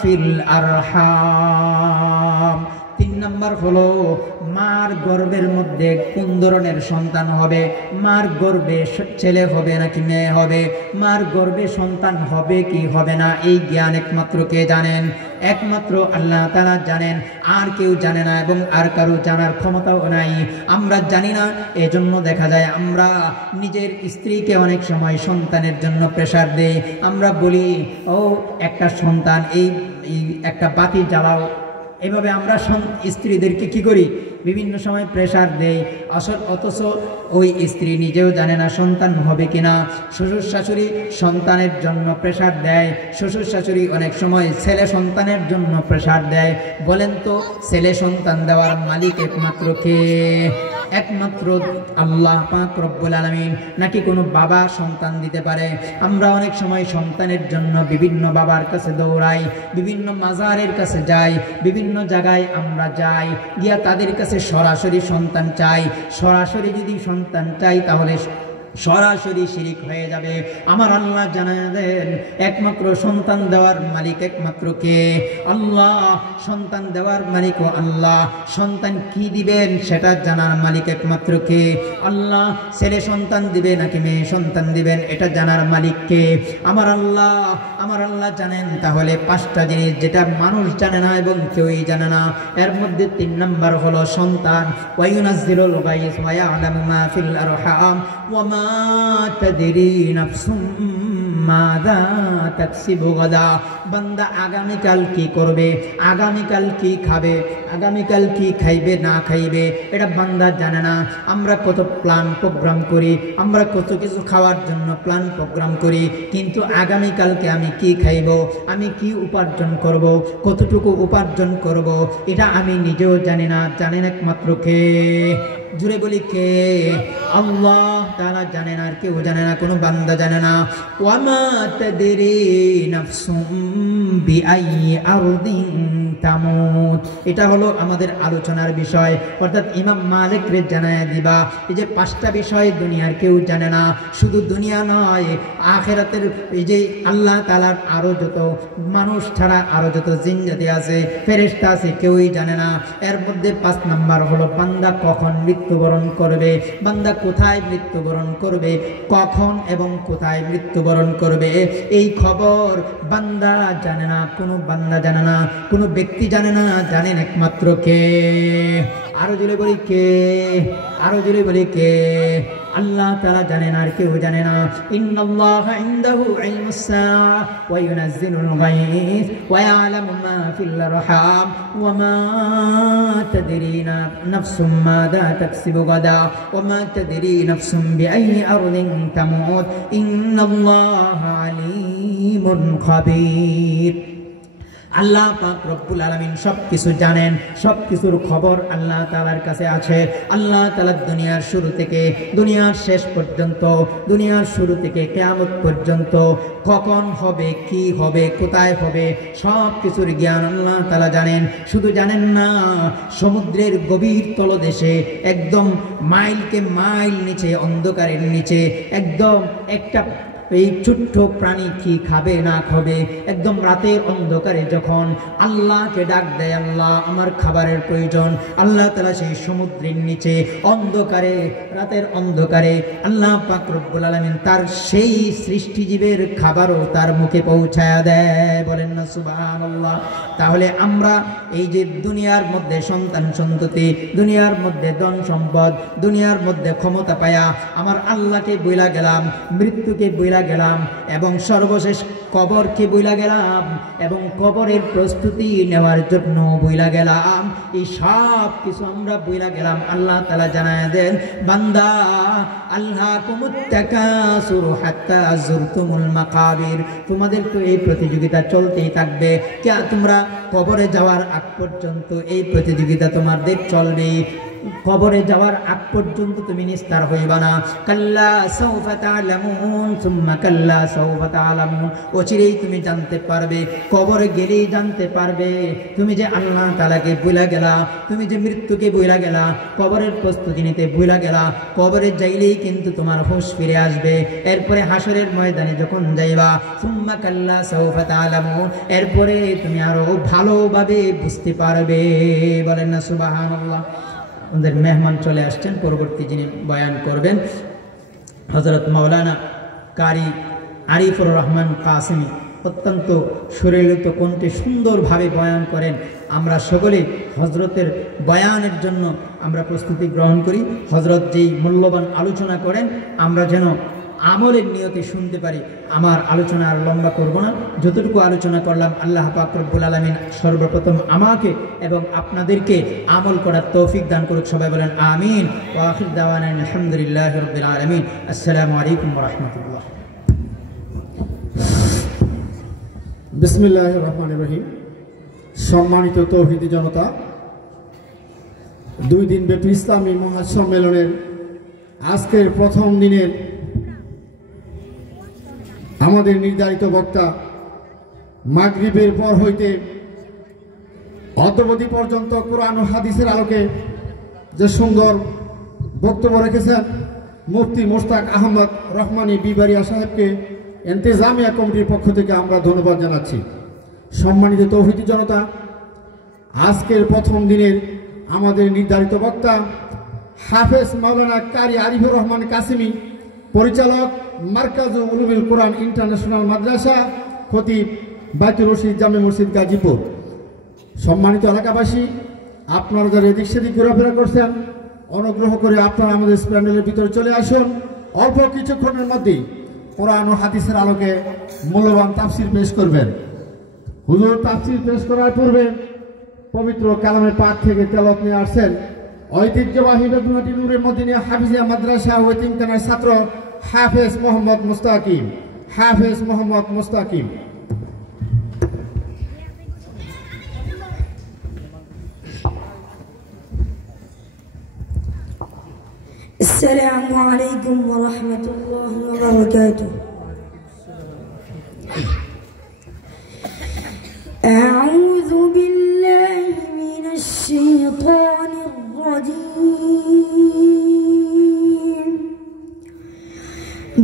ফিল আরহাম। 3 নাম্বার হলো মার গর্ভের মধ্যে কোন ধরনের সন্তান হবে, মার গর্ভে ছেলে হবে নাকি মেয়ে হবে, মার গর্ভে সন্তান হবে কি হবে না, এই জ্ঞান একমাত্র কে জানেন, একমাত্র আল্লাহ তাআলা জানেন, আর কেউ জানে না এবং আর কারো জানার ক্ষমতাও নাই। আমরা জানি না, এজন্য দেখা যায় আমরা নিজের স্ত্রীকে অনেক সময় সন্তানের জন্য প্রেসার দেই। আমরা বলি, ও একটা সন্তান, এই একটা বাতি জ্বালাও। এভাবে আমরা স্ত্রীদেরকে কি করি, বিভিন্ন সময় প্রেসার দেই। অথচ ওই স্ত্রী নিজেও জানে না সন্তান হবে কিনা। শ্বশুর শাশুড়ি সন্তানের জন্য প্রেসার দেয়, শ্বশুর শাশুড়ি অনেক সময় ছেলে সন্তানের জন্য প্রেসার দেয়। বলেন তো, ছেলে সন্তান দেওয়ার মালিক একমাত্র কে? একমাত্র আল্লাহ পাক রব্বুল আলামিন, নাকি কোনো বাবা সন্তান দিতে পারে? আমরা অনেক সময় সন্তানের জন্য বিভিন্ন বাবার কাছে দৌড়াই, বিভিন্ন মাজারের কাছে যাই, বিভিন্ন জায়গায় আমরা যাই, গিয়া তাদের কাছে সরাসরি সন্তান চাই। সরাসরি যদি সন্তান চাই তাহলে সরাসরি শিরিক হয়ে যাবে। আমার আল্লাহ জানেন একমাত্র সন্তান দেওয়ার মালিক একমাত্র কে? আল্লাহ। সন্তান দেওয়ার মালিক ও আল্লাহ। সন্তান কি দিবেন সেটা জানার মালিক একমাত্র কে? আল্লাহ। ছেলে সন্তান দিবে নাকি মেয়ে সন্তান দিবেন এটা জানার মালিক কে? আমার আল্লাহ। আমার আল্লাহ জানেন। তাহলে 5টা জিনিস যেটা মানুষ জানে না এবং কেউই জানে না, এর মধ্যে 3 নাম্বার হলো সন্তান। ওয়া ইউনাজ্জিলুল গায়স ওয়া ইয়ালামু মা ফিল আরহাম ওয়া মা তাদরি নাফসুম মাযা তাকসিবু গাদা। বান্দা আগামীকাল কি করবে, আগামীকাল কি খাবে, আগামীকাল কি খাইবে না খাইবে এটা বান্দা জানে না। আমরা কত প্ল্যান প্রোগ্রাম করি, আমরা কত কিছু খাওয়ার জন্য প্ল্যান প্রোগ্রাম করি, কিন্তু আগামীকালকে আমি কি খাইব, আমি কি উপার্জন করব, কতটুকু উপার্জন করব এটা আমি নিজেও জানি না। জানেন একমাত্র কে? জুড়ে বলি কে? আল্লাহ। তাআলা জানেন, আর কেউ জানে না, কোনো বান্দা জানে না। ওয়া মা তাদরি নাফসুম বিআইয়ি আরদিন তামুত। এটা হলো আমাদের আলোচনার বিষয়, অর্থাৎ ইমাম মালিক রে জানায় দিবা এই যে 5টা বিষয় দুনিয়ার কেউ জানে না। শুধু দুনিয়া নয়, আখিরাতের এই যে আল্লাহ তাআলার আরো যত মানুষ ছাড়া আরো যত জিন জাতি আছে, ফেরেশতা আছে, কেউই জানে না। এর মধ্যে 5 নাম্বার হলো বান্দা কখন মৃত্যুবরণ করবে, বান্দা কোথায় মৃত্যুবরণ করবে, কখন এবং কোথায় মৃত্যুবরণ করবে, এই খবর বান্দা জানে না, কোনো বান্দা জানে না, কোনো ব্যক্তি জানে না। জানেন একমাত্র কে? আরো জোরে বলি কে? আরো জোরে বলি কে? আল্লাহ তাআলা জানেন, আর কেউ জানে না। ইন্নাল্লাহা ইনদাহু ইলমুস সাআ ওয়া ইউনাজ্জিলুল গায়স ওয়া ইয়ালামু মা ফিল আরহাম ওয়া মা তাদরি নাফসুম মাযা তাকসিবু গাদা ওয়া মা তাদরি নাফসুম বিআইয়ি আরদিন তামুত ইন্নাল্লাহা আলীমুন খাবীর। আল্লাহ পাক রব্বুল আলামিন সব কিছু জানেন, সব কিছুর খবর আল্লাহ তাআলার কাছে আছে। আল্লাহ তাআলা দুনিয়ার শুরু থেকে দুনিয়ার শেষ পর্যন্ত, দুনিয়ার শুরু থেকে কিয়ামত পর্যন্ত কখন হবে, কি হবে, কোথায় হবে, সব কিছুর জ্ঞান আল্লাহ তাআলা জানেন। শুধু জানেন না, সমুদ্রের গভীর তলদেশে একদম মাইলকে মাইল নিচে, অন্ধকারের নিচে একদম একটা এই ছোট্ট প্রাণী কি খাবে না খাবে, একদম রাতের অন্ধকারে যখন আল্লাহকে ডাক দেয়, আল্লাহ আমার খাবারের প্রয়োজন, আল্লাহ তাআলা সেই সমুদ্রের নিচে অন্ধকারে, রাতের অন্ধকারে আল্লাহ পাক রব্বুল আলামিন তার সেই সৃষ্টিজীবের খাবারও তার মুখে পৌঁছায়া দেয়। বলেন না সুবহানাল্লাহ। তাহলে আমরা এই যে দুনিয়ার মধ্যে সন্তান সন্ততি, দুনিয়ার মধ্যে ধন সম্পদ, দুনিয়ার মধ্যে ক্ষমতা পায়া আমার আল্লাহকে বইলা গেলাম, মৃত্যুকে বইলা গেলাম, এবং সর্বশেষ কবরকে বইলা গেলাম, এবং কবরের প্রস্তুতি নেওয়ার জন্য বইলা গেলাম। এই সব কিছু আমরা বইলা গেলাম। আল্লাহ তাআলা জানায় দেন, বান্দা আল্লাহকুমুত তাকাসুর হাত্তা যুরতুমুল মাকাবির, তোমাদের তো এই প্রতিযোগিতা চলতেই থাকবে। কে তোমরা কবরে যাওয়ার আগ পর্যন্ত এই প্রতিযোগিতা তোমাদের চলবে। কবরে যাওয়ার আগ পর্যন্ত তুমি নিস্তার হইবা না। কাল্লা সাউফা তা'লামুন সুম্মা কাল্লা সাউফা তা'লামুন, অচিরেই তুমি জানতে পারবে, কবরে গেলেই জানতে পারবে তুমি যে আল্লাহ তাআলাকে ভুলা গেলা, তুমি যে মৃত্যুকে ভুলা গেলা, কবরের প্রস্তুতি নিতে ভুলা গেলা। কবরে যাইলেই কিন্তু তোমার হুঁশ ফিরে আসবে। এরপরে হাসরের ময়দানে যখন যাইবা, সুম্মা কাল্লা সাউফা তা'লামুন, এরপরে তুমি আরো ভালোভাবে বুঝতে পারবে। বলেন না সুবহানাল্লাহ। আমাদের মেহমান চলে আসছেন, পরবর্তী যিনি বয়ান করবেন হযরত মাওলানা কারি আরিফুর রহমান কাসেমি, অত্যন্ত সুরেলিত কণ্ঠে সুন্দরভাবে বয়ান করেন। আমরা সকলে হজরতের বয়ানের জন্য আমরা প্রস্তুতি গ্রহণ করি। হজরত যেই মূল্যবান আলোচনা করেন আমরা যেন আমলের নিয়তে শুনতে পারি। আমার আলোচনা আর লম্বা করব না, যতটুকু আলোচনা করলাম আল্লাহ পাক রব্বুল আলামিন সর্বপ্রথম আমাকে এবং আপনাদেরকে আমল করার তৌফিক দান করুক। সবাই বলেন আমিন। ওয়া আখির দাওয়ানা আলহামদুলিল্লাহি রাব্বিল আলামিন। আসসালামু আলাইকুম ওয়া রাহমাতুল্লাহ। বিসমিল্লাহির রহমানির রহিম। সম্মানিত তৌহিদি জনতা, 2 দিন ব্যাপী ইসলামী মহাসম্মেলনের আজকের প্রথম দিনের আমাদের নির্ধারিত বক্তা মাগরিবের পর হইতে অদ্যাবধি পর্যন্ত কোরআন ও হাদিসের আলোকে যে সুন্দর বক্তব্য রেখেছেন মুফতি মোশতাক আহমদ রহমানী বিবারিয়া সাহেবকে ইন্তেজামিয়া কমিটির পক্ষ থেকে আমরা ধন্যবাদ জানাচ্ছি। সম্মানিত তৌহিদি জনতা, আজকের প্রথম দিনের আমাদের নির্ধারিত বক্তা হাফেজ মাওলানা কারি আরিফুর রহমান কাসেমি, পরিচালক মারকাজু উলুমুল কোরআন ইন্টারন্যাশনাল মাদ্রাসা, খতিব বাইতুর রশিদ জামে মসজিদ গাজীপুর। সম্মানিত এলাকাবাসী, আপনারা যারা এদিক সেদিক ঘোরাফেরা করছেন, অনুগ্রহ করে আপনারা আমাদের প্যান্ডেলের ভিতরে চলে আসুন। অল্প কিছুক্ষণের মধ্যেই কোরআন ও হাদিসের আলোকে মূল্যবান তাফসির পেশ করবেন। হুজুর তাফসির পেশ করার পূর্বে পবিত্র কালামে পাক থেকে তেলাওয়াত নিয়ে আসছেন ঐতিহ্যবাহী বেগুনহাটি নূরে মদিনা হাফিজিয়া মাদ্রাসা ও এতিমখানার ছাত্র হাফেজ মোহাম্মদ মুস্তাকিম। হাফেজ মোহাম্মদ মুস্তাকিম। السلام عليكم ورحمة الله وبركاته. أعوذ بالله من الشيطان الرجيم.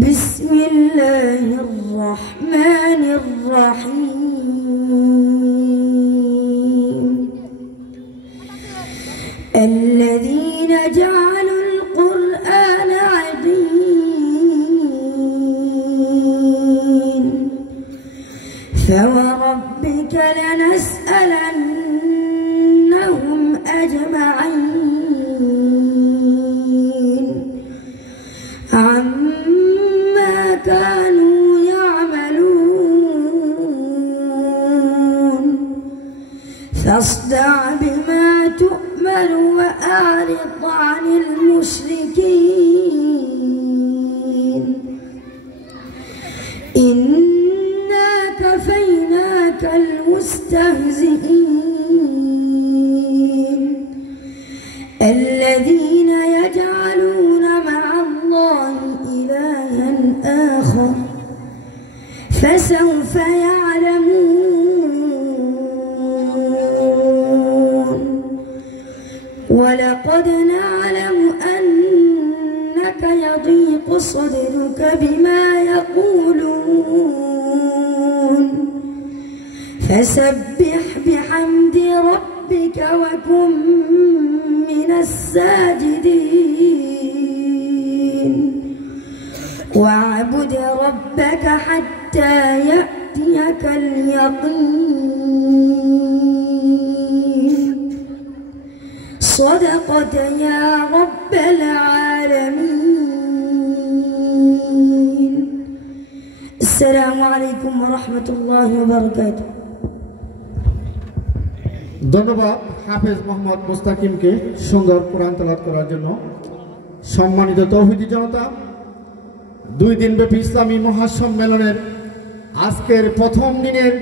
بسم الله الرحمن الرحيم. الذين جعلوا القرآن عضين فوربك لنسألنهم أجمعين عما كانوا يعملون فاصدع بما تؤمر وأعرض عن المشركين إنا كفيناك المستهزئين الذين يجعلون مع الله إلها آخر فسوف يعلمون ولقد نعلم أنك يضيق صدرك بما يقولون فسبح بحمد ربك وكن من الساجدين واعبد ربك حتى يأتيك اليقين صدقت يا رب العالمين. السلام عليكم ورحمة الله وبركاته. ধন্যবাদ হাফেজ মোহাম্মদ মুস্তাকিমকে সুন্দর কোরআন তেলাওয়াত করার জন্য। সম্মানিত তৌহিদি জনতা, 2 দিনব্যাপী ইসলামী মহাসম্মেলনের আজকের প্রথম দিনের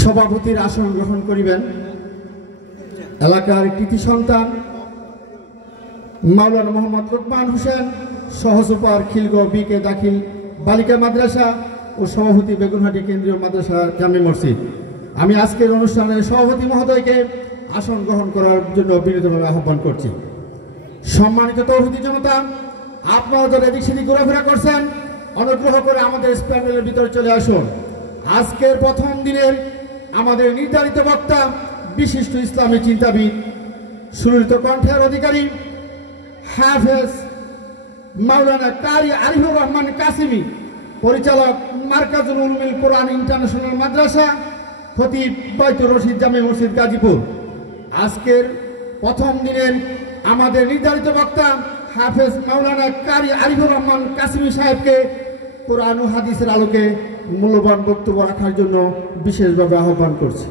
সভাপতির আসন গ্রহণ করিবেন এলাকার কৃতি সন্তান মাওলানা মোহাম্মদ লোকমান হোসেন, সহসুপার খিলগাঁও বিকে দাখিল বালিকা মাদ্রাসা ও সভাপতি বেগুনহাটি কেন্দ্রীয় মাদ্রাসা জামে মসজিদ। আমি আজকের অনুষ্ঠানের সভাপতি মহোদয়কে আসন গ্রহণ করার জন্য বিনীতভাবে আহ্বান করছি। সম্মানিত তৌহিদি জনতা, আপনারা যারা এদিক সেদিক ঘোরাফেরা করছেন, অনুগ্রহ করে আমাদের প্যানেলের ভিতরে চলে আসুন। আজকের প্রথম দিনের আমাদের নির্ধারিত বক্তা বিশিষ্ট ইসলামী চিন্তাবিদ, সুললিত কণ্ঠের অধিকারী হাফেজ মাওলানা কারি আরিফুর রহমান কাসিমি, পরিচালক মার্কাজুল উলুমিল কোরআন ইন্টারন্যাশনাল মাদ্রাসা, খতিব বাইতুর রশিদ জামে মসজিদ গাজীপুর। আজকের প্রথম দিনের আমাদের নির্ধারিত বক্তা হাফেজ মাওলানা কারি আরিফুর রহমান কাসিমি সাহেবকে কোরআন ও হাদিসের আলোকে মূল্যবান বক্তব্য রাখার জন্য বিশেষভাবে আহ্বান করছি।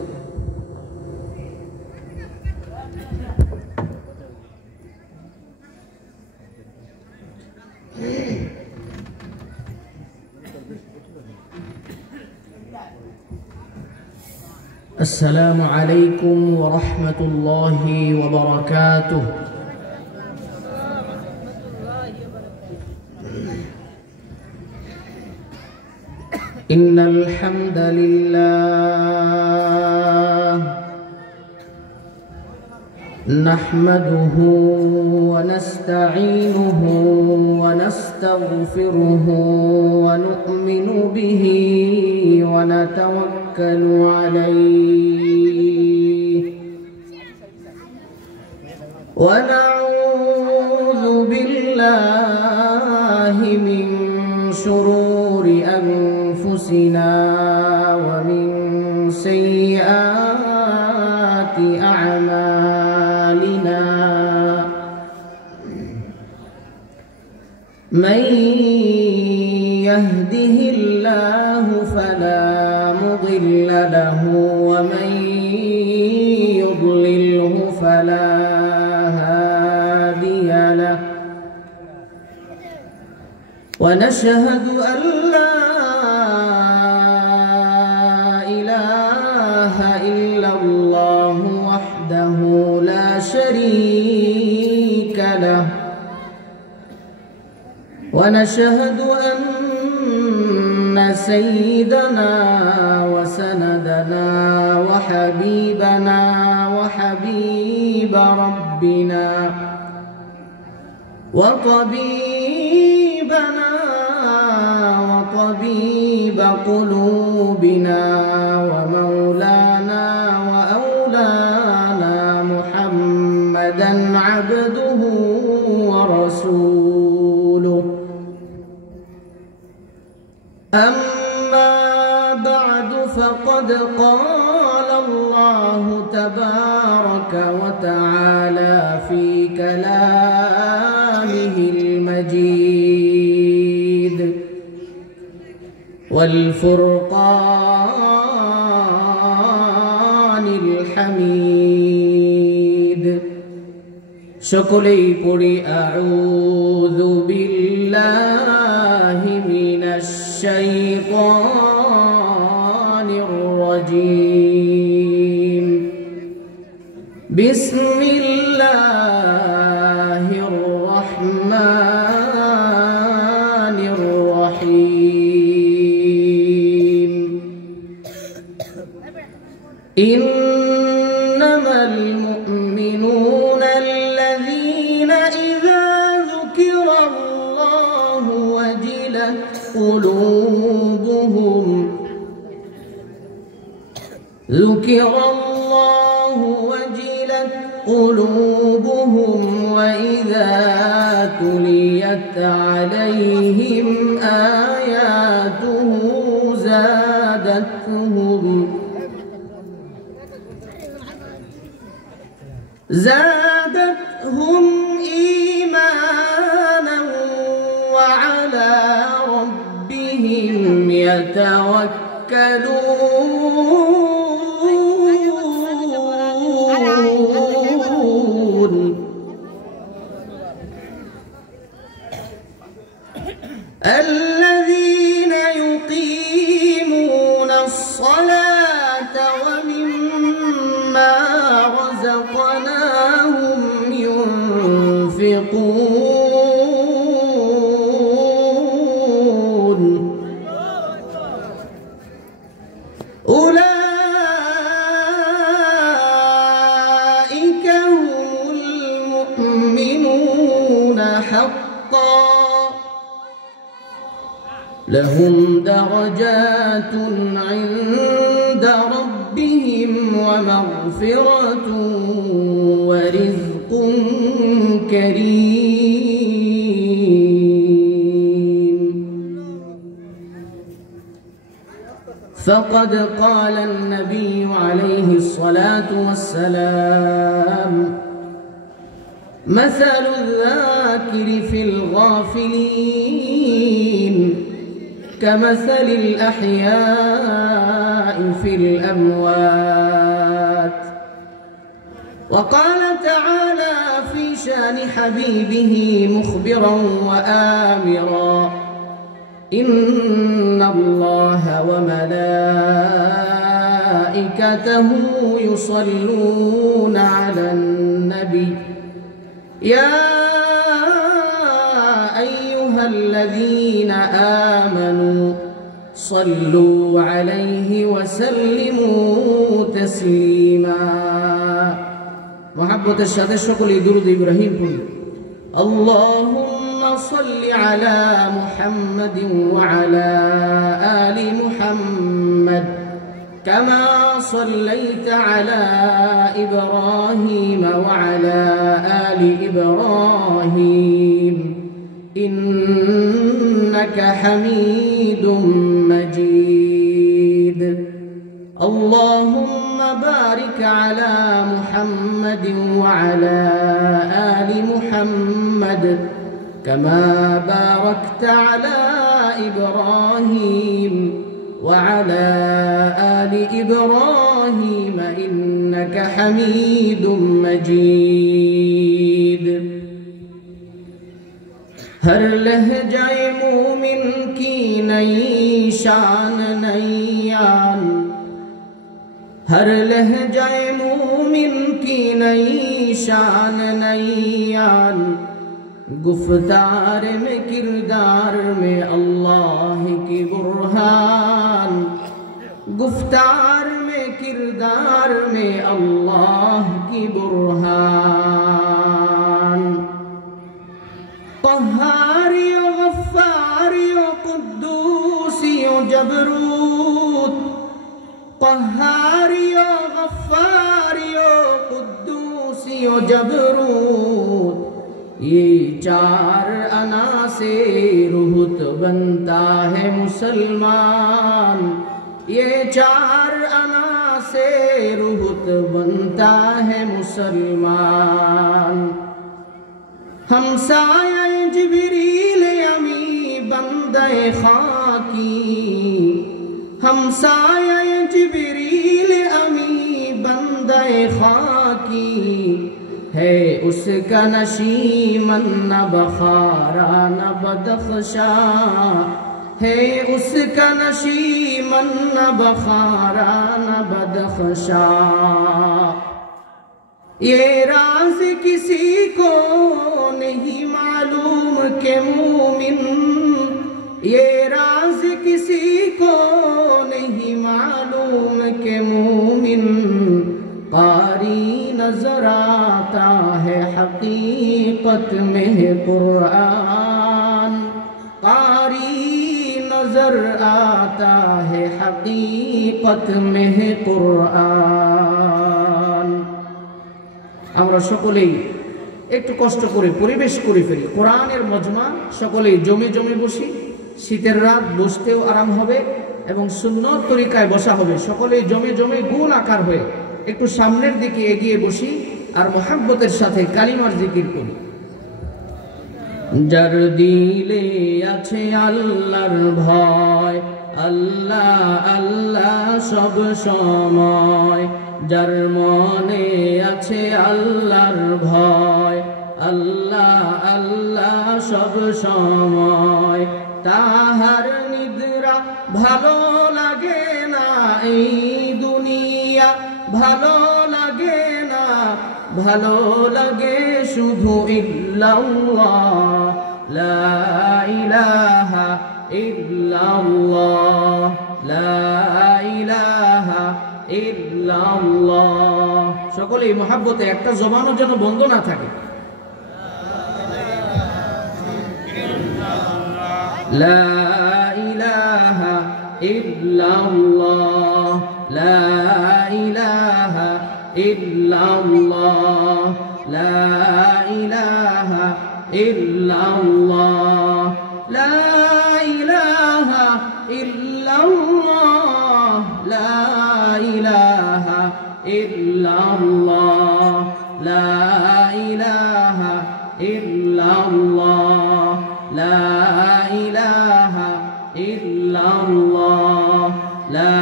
السلام عليكم ورحمة الله وبركاته. إن الحمد لله نحمده ونستعينه ونستغفره ونؤمن به ونتوكل عليه ونعوذ بالله من شرور أنفسنا ومن سيئات أعمالنا من يهده الله فلا مضل له ومن يضلله فلا هادي له ونشهد أن لا إله إلا الله وحده لا شريك له ونشهد أن سيدنا وسندنا وحبيبنا وحبيب ربنا وطبيبنا وطبيب قلوبنا ومولانا وأولانا محمدا عبده ورسوله. أما بعد فقد قال الله تبارك وتعالى في كلامه المجيد والفرقان الحميد সকলেই পড়ি আউযু বিল্লাহি মিনাশ শাইতানির রাজীম বিসমিল্লাহির রাহমানির রহিম ইন্নামাল মুমিনুনা আল্লাযীনা ইযা যুকিরাল্লাহু ওয়াজিলাত قلوبهم ذكر الله وجلت قلوبهم وإذا تليت عليهم آياته زادتهم إيمانا وعلى ربهم يتوكلون الذين يقيمون الصلاة ومما رزقناهم ينفقون أولئك هم المؤمنون حقا لهم درجات عند ربهم ومغفرة ورزق كريم. فقد قال النبي عليه الصلاة والسلام: مثل الذاكر في الغافلين كمثل الأحياء في الأموات. وقال تعالى في شان حبيبه مخبرا وآمرا: إن الله وملائكته يصلون على النبي يا أيها الذين آمنوا صلوا عليه وسلموا تسليما. محبة الشهادة شكل درود إبراهيم كل اللهم صل على محمد وعلى آل محمد كما صليت على إبراهيم وعلى آل إبراهيم إنك حميد مجيد. اللهم بارك على محمد وعلى آل محمد كما باركت على إبراهيم وعلى آل إبراهيم إنك حميد مجيد. हर लहजाए मोमिन की नई शान नैयान, हर लहजाए मोमिन की नई शान नैयान, गुफ्तार में किरदार में अल्लाह की बुरहान, गुफ्तार में किरदार में अल्लाह की बुरहान। क़हारियो गफ़्फ़ारियो क़ुद्दूसियो जबरूत, क़हारियो गफ़्फ़ारियो क़ुद्दूसियो जबरूत, ये चार अना से रूह तो बनता है मुसलमान, ये चार अना से रूह तो बनता है मुसलमान। हमसाया जिब्रील अमी बंदे खाकी, हमसाया जिब्रील अमी बंदे खाकी, है उसका नशीमन न बखारा न बदख्शा, है उसका नशीमन न बखारा न बदख्शा। ये राज किसी को नहीं मालूम के मूमिन, ये राज किसी को नहीं मालूम के मूमिन, कारी नजर आता है हकीकत में कुरान, कारी नजर आता है हकीकत में कुरान। আমরা সকলেই একটু কষ্ট করে পরিবেশ করে ফেলি, কোরআনের মজমা সকলেই জমে জমে বসি, শীতের রাত বসতেও আরাম হবে এবং সুন্নত তরিকায় বসা হবে। সকলেই জমে জমে গোল আকার হয়ে একটু সামনের দিকে এগিয়ে বসি আর মোহাব্বতের সাথে কালিমার জিকির করি। যার দিলে আছে আল্লাহর ভয়, আল্লাহ আল্লাহ সব সময়, যার মনে আছে আল্লাহর ভয়, আল্লাহ আল্লাহ সব সময়, তাহার নিদ্রা ভালো লাগে না এই দুনিয়া, ভালো লাগে না, ভালো লাগে শুধু ইল্লাল্লাহ, লা ইলাহা ইল্লাল্লাহ, লা ইলাহা ইল্লাল্লাহ। সকলেই মহাব্বতে একটা জবানও যেন বন্ধ না থাকে। লা ইলাহা ইল্লাল্লাহ, লা ইলাহা ইল্লাল্লাহ, লা ইলাহা ইল্লাল্লাহ, লা ইলাহা ইল্লাল্লাহ, লা ইলাহা ইল্লাল্লাহ, লা ইলাহা ইল্লাল্লাহ, লা ইলাহা ইল্লাল্লাহ, লা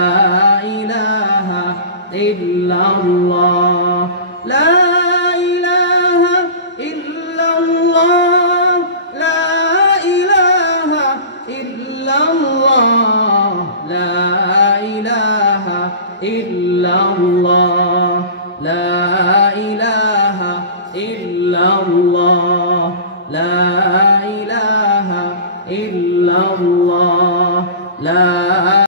ইলাহা ইল্লাল্লাহ, লা ইলাহা ইল্লাল্লাহ, লা ইলাহা ইল্লাল্লাহ, লা ইলাহা ইল্লাল্লাহ, লা ইলাহা ইল্লাল্লাহ, লা ইলাহা ইল্লাল্লাহ।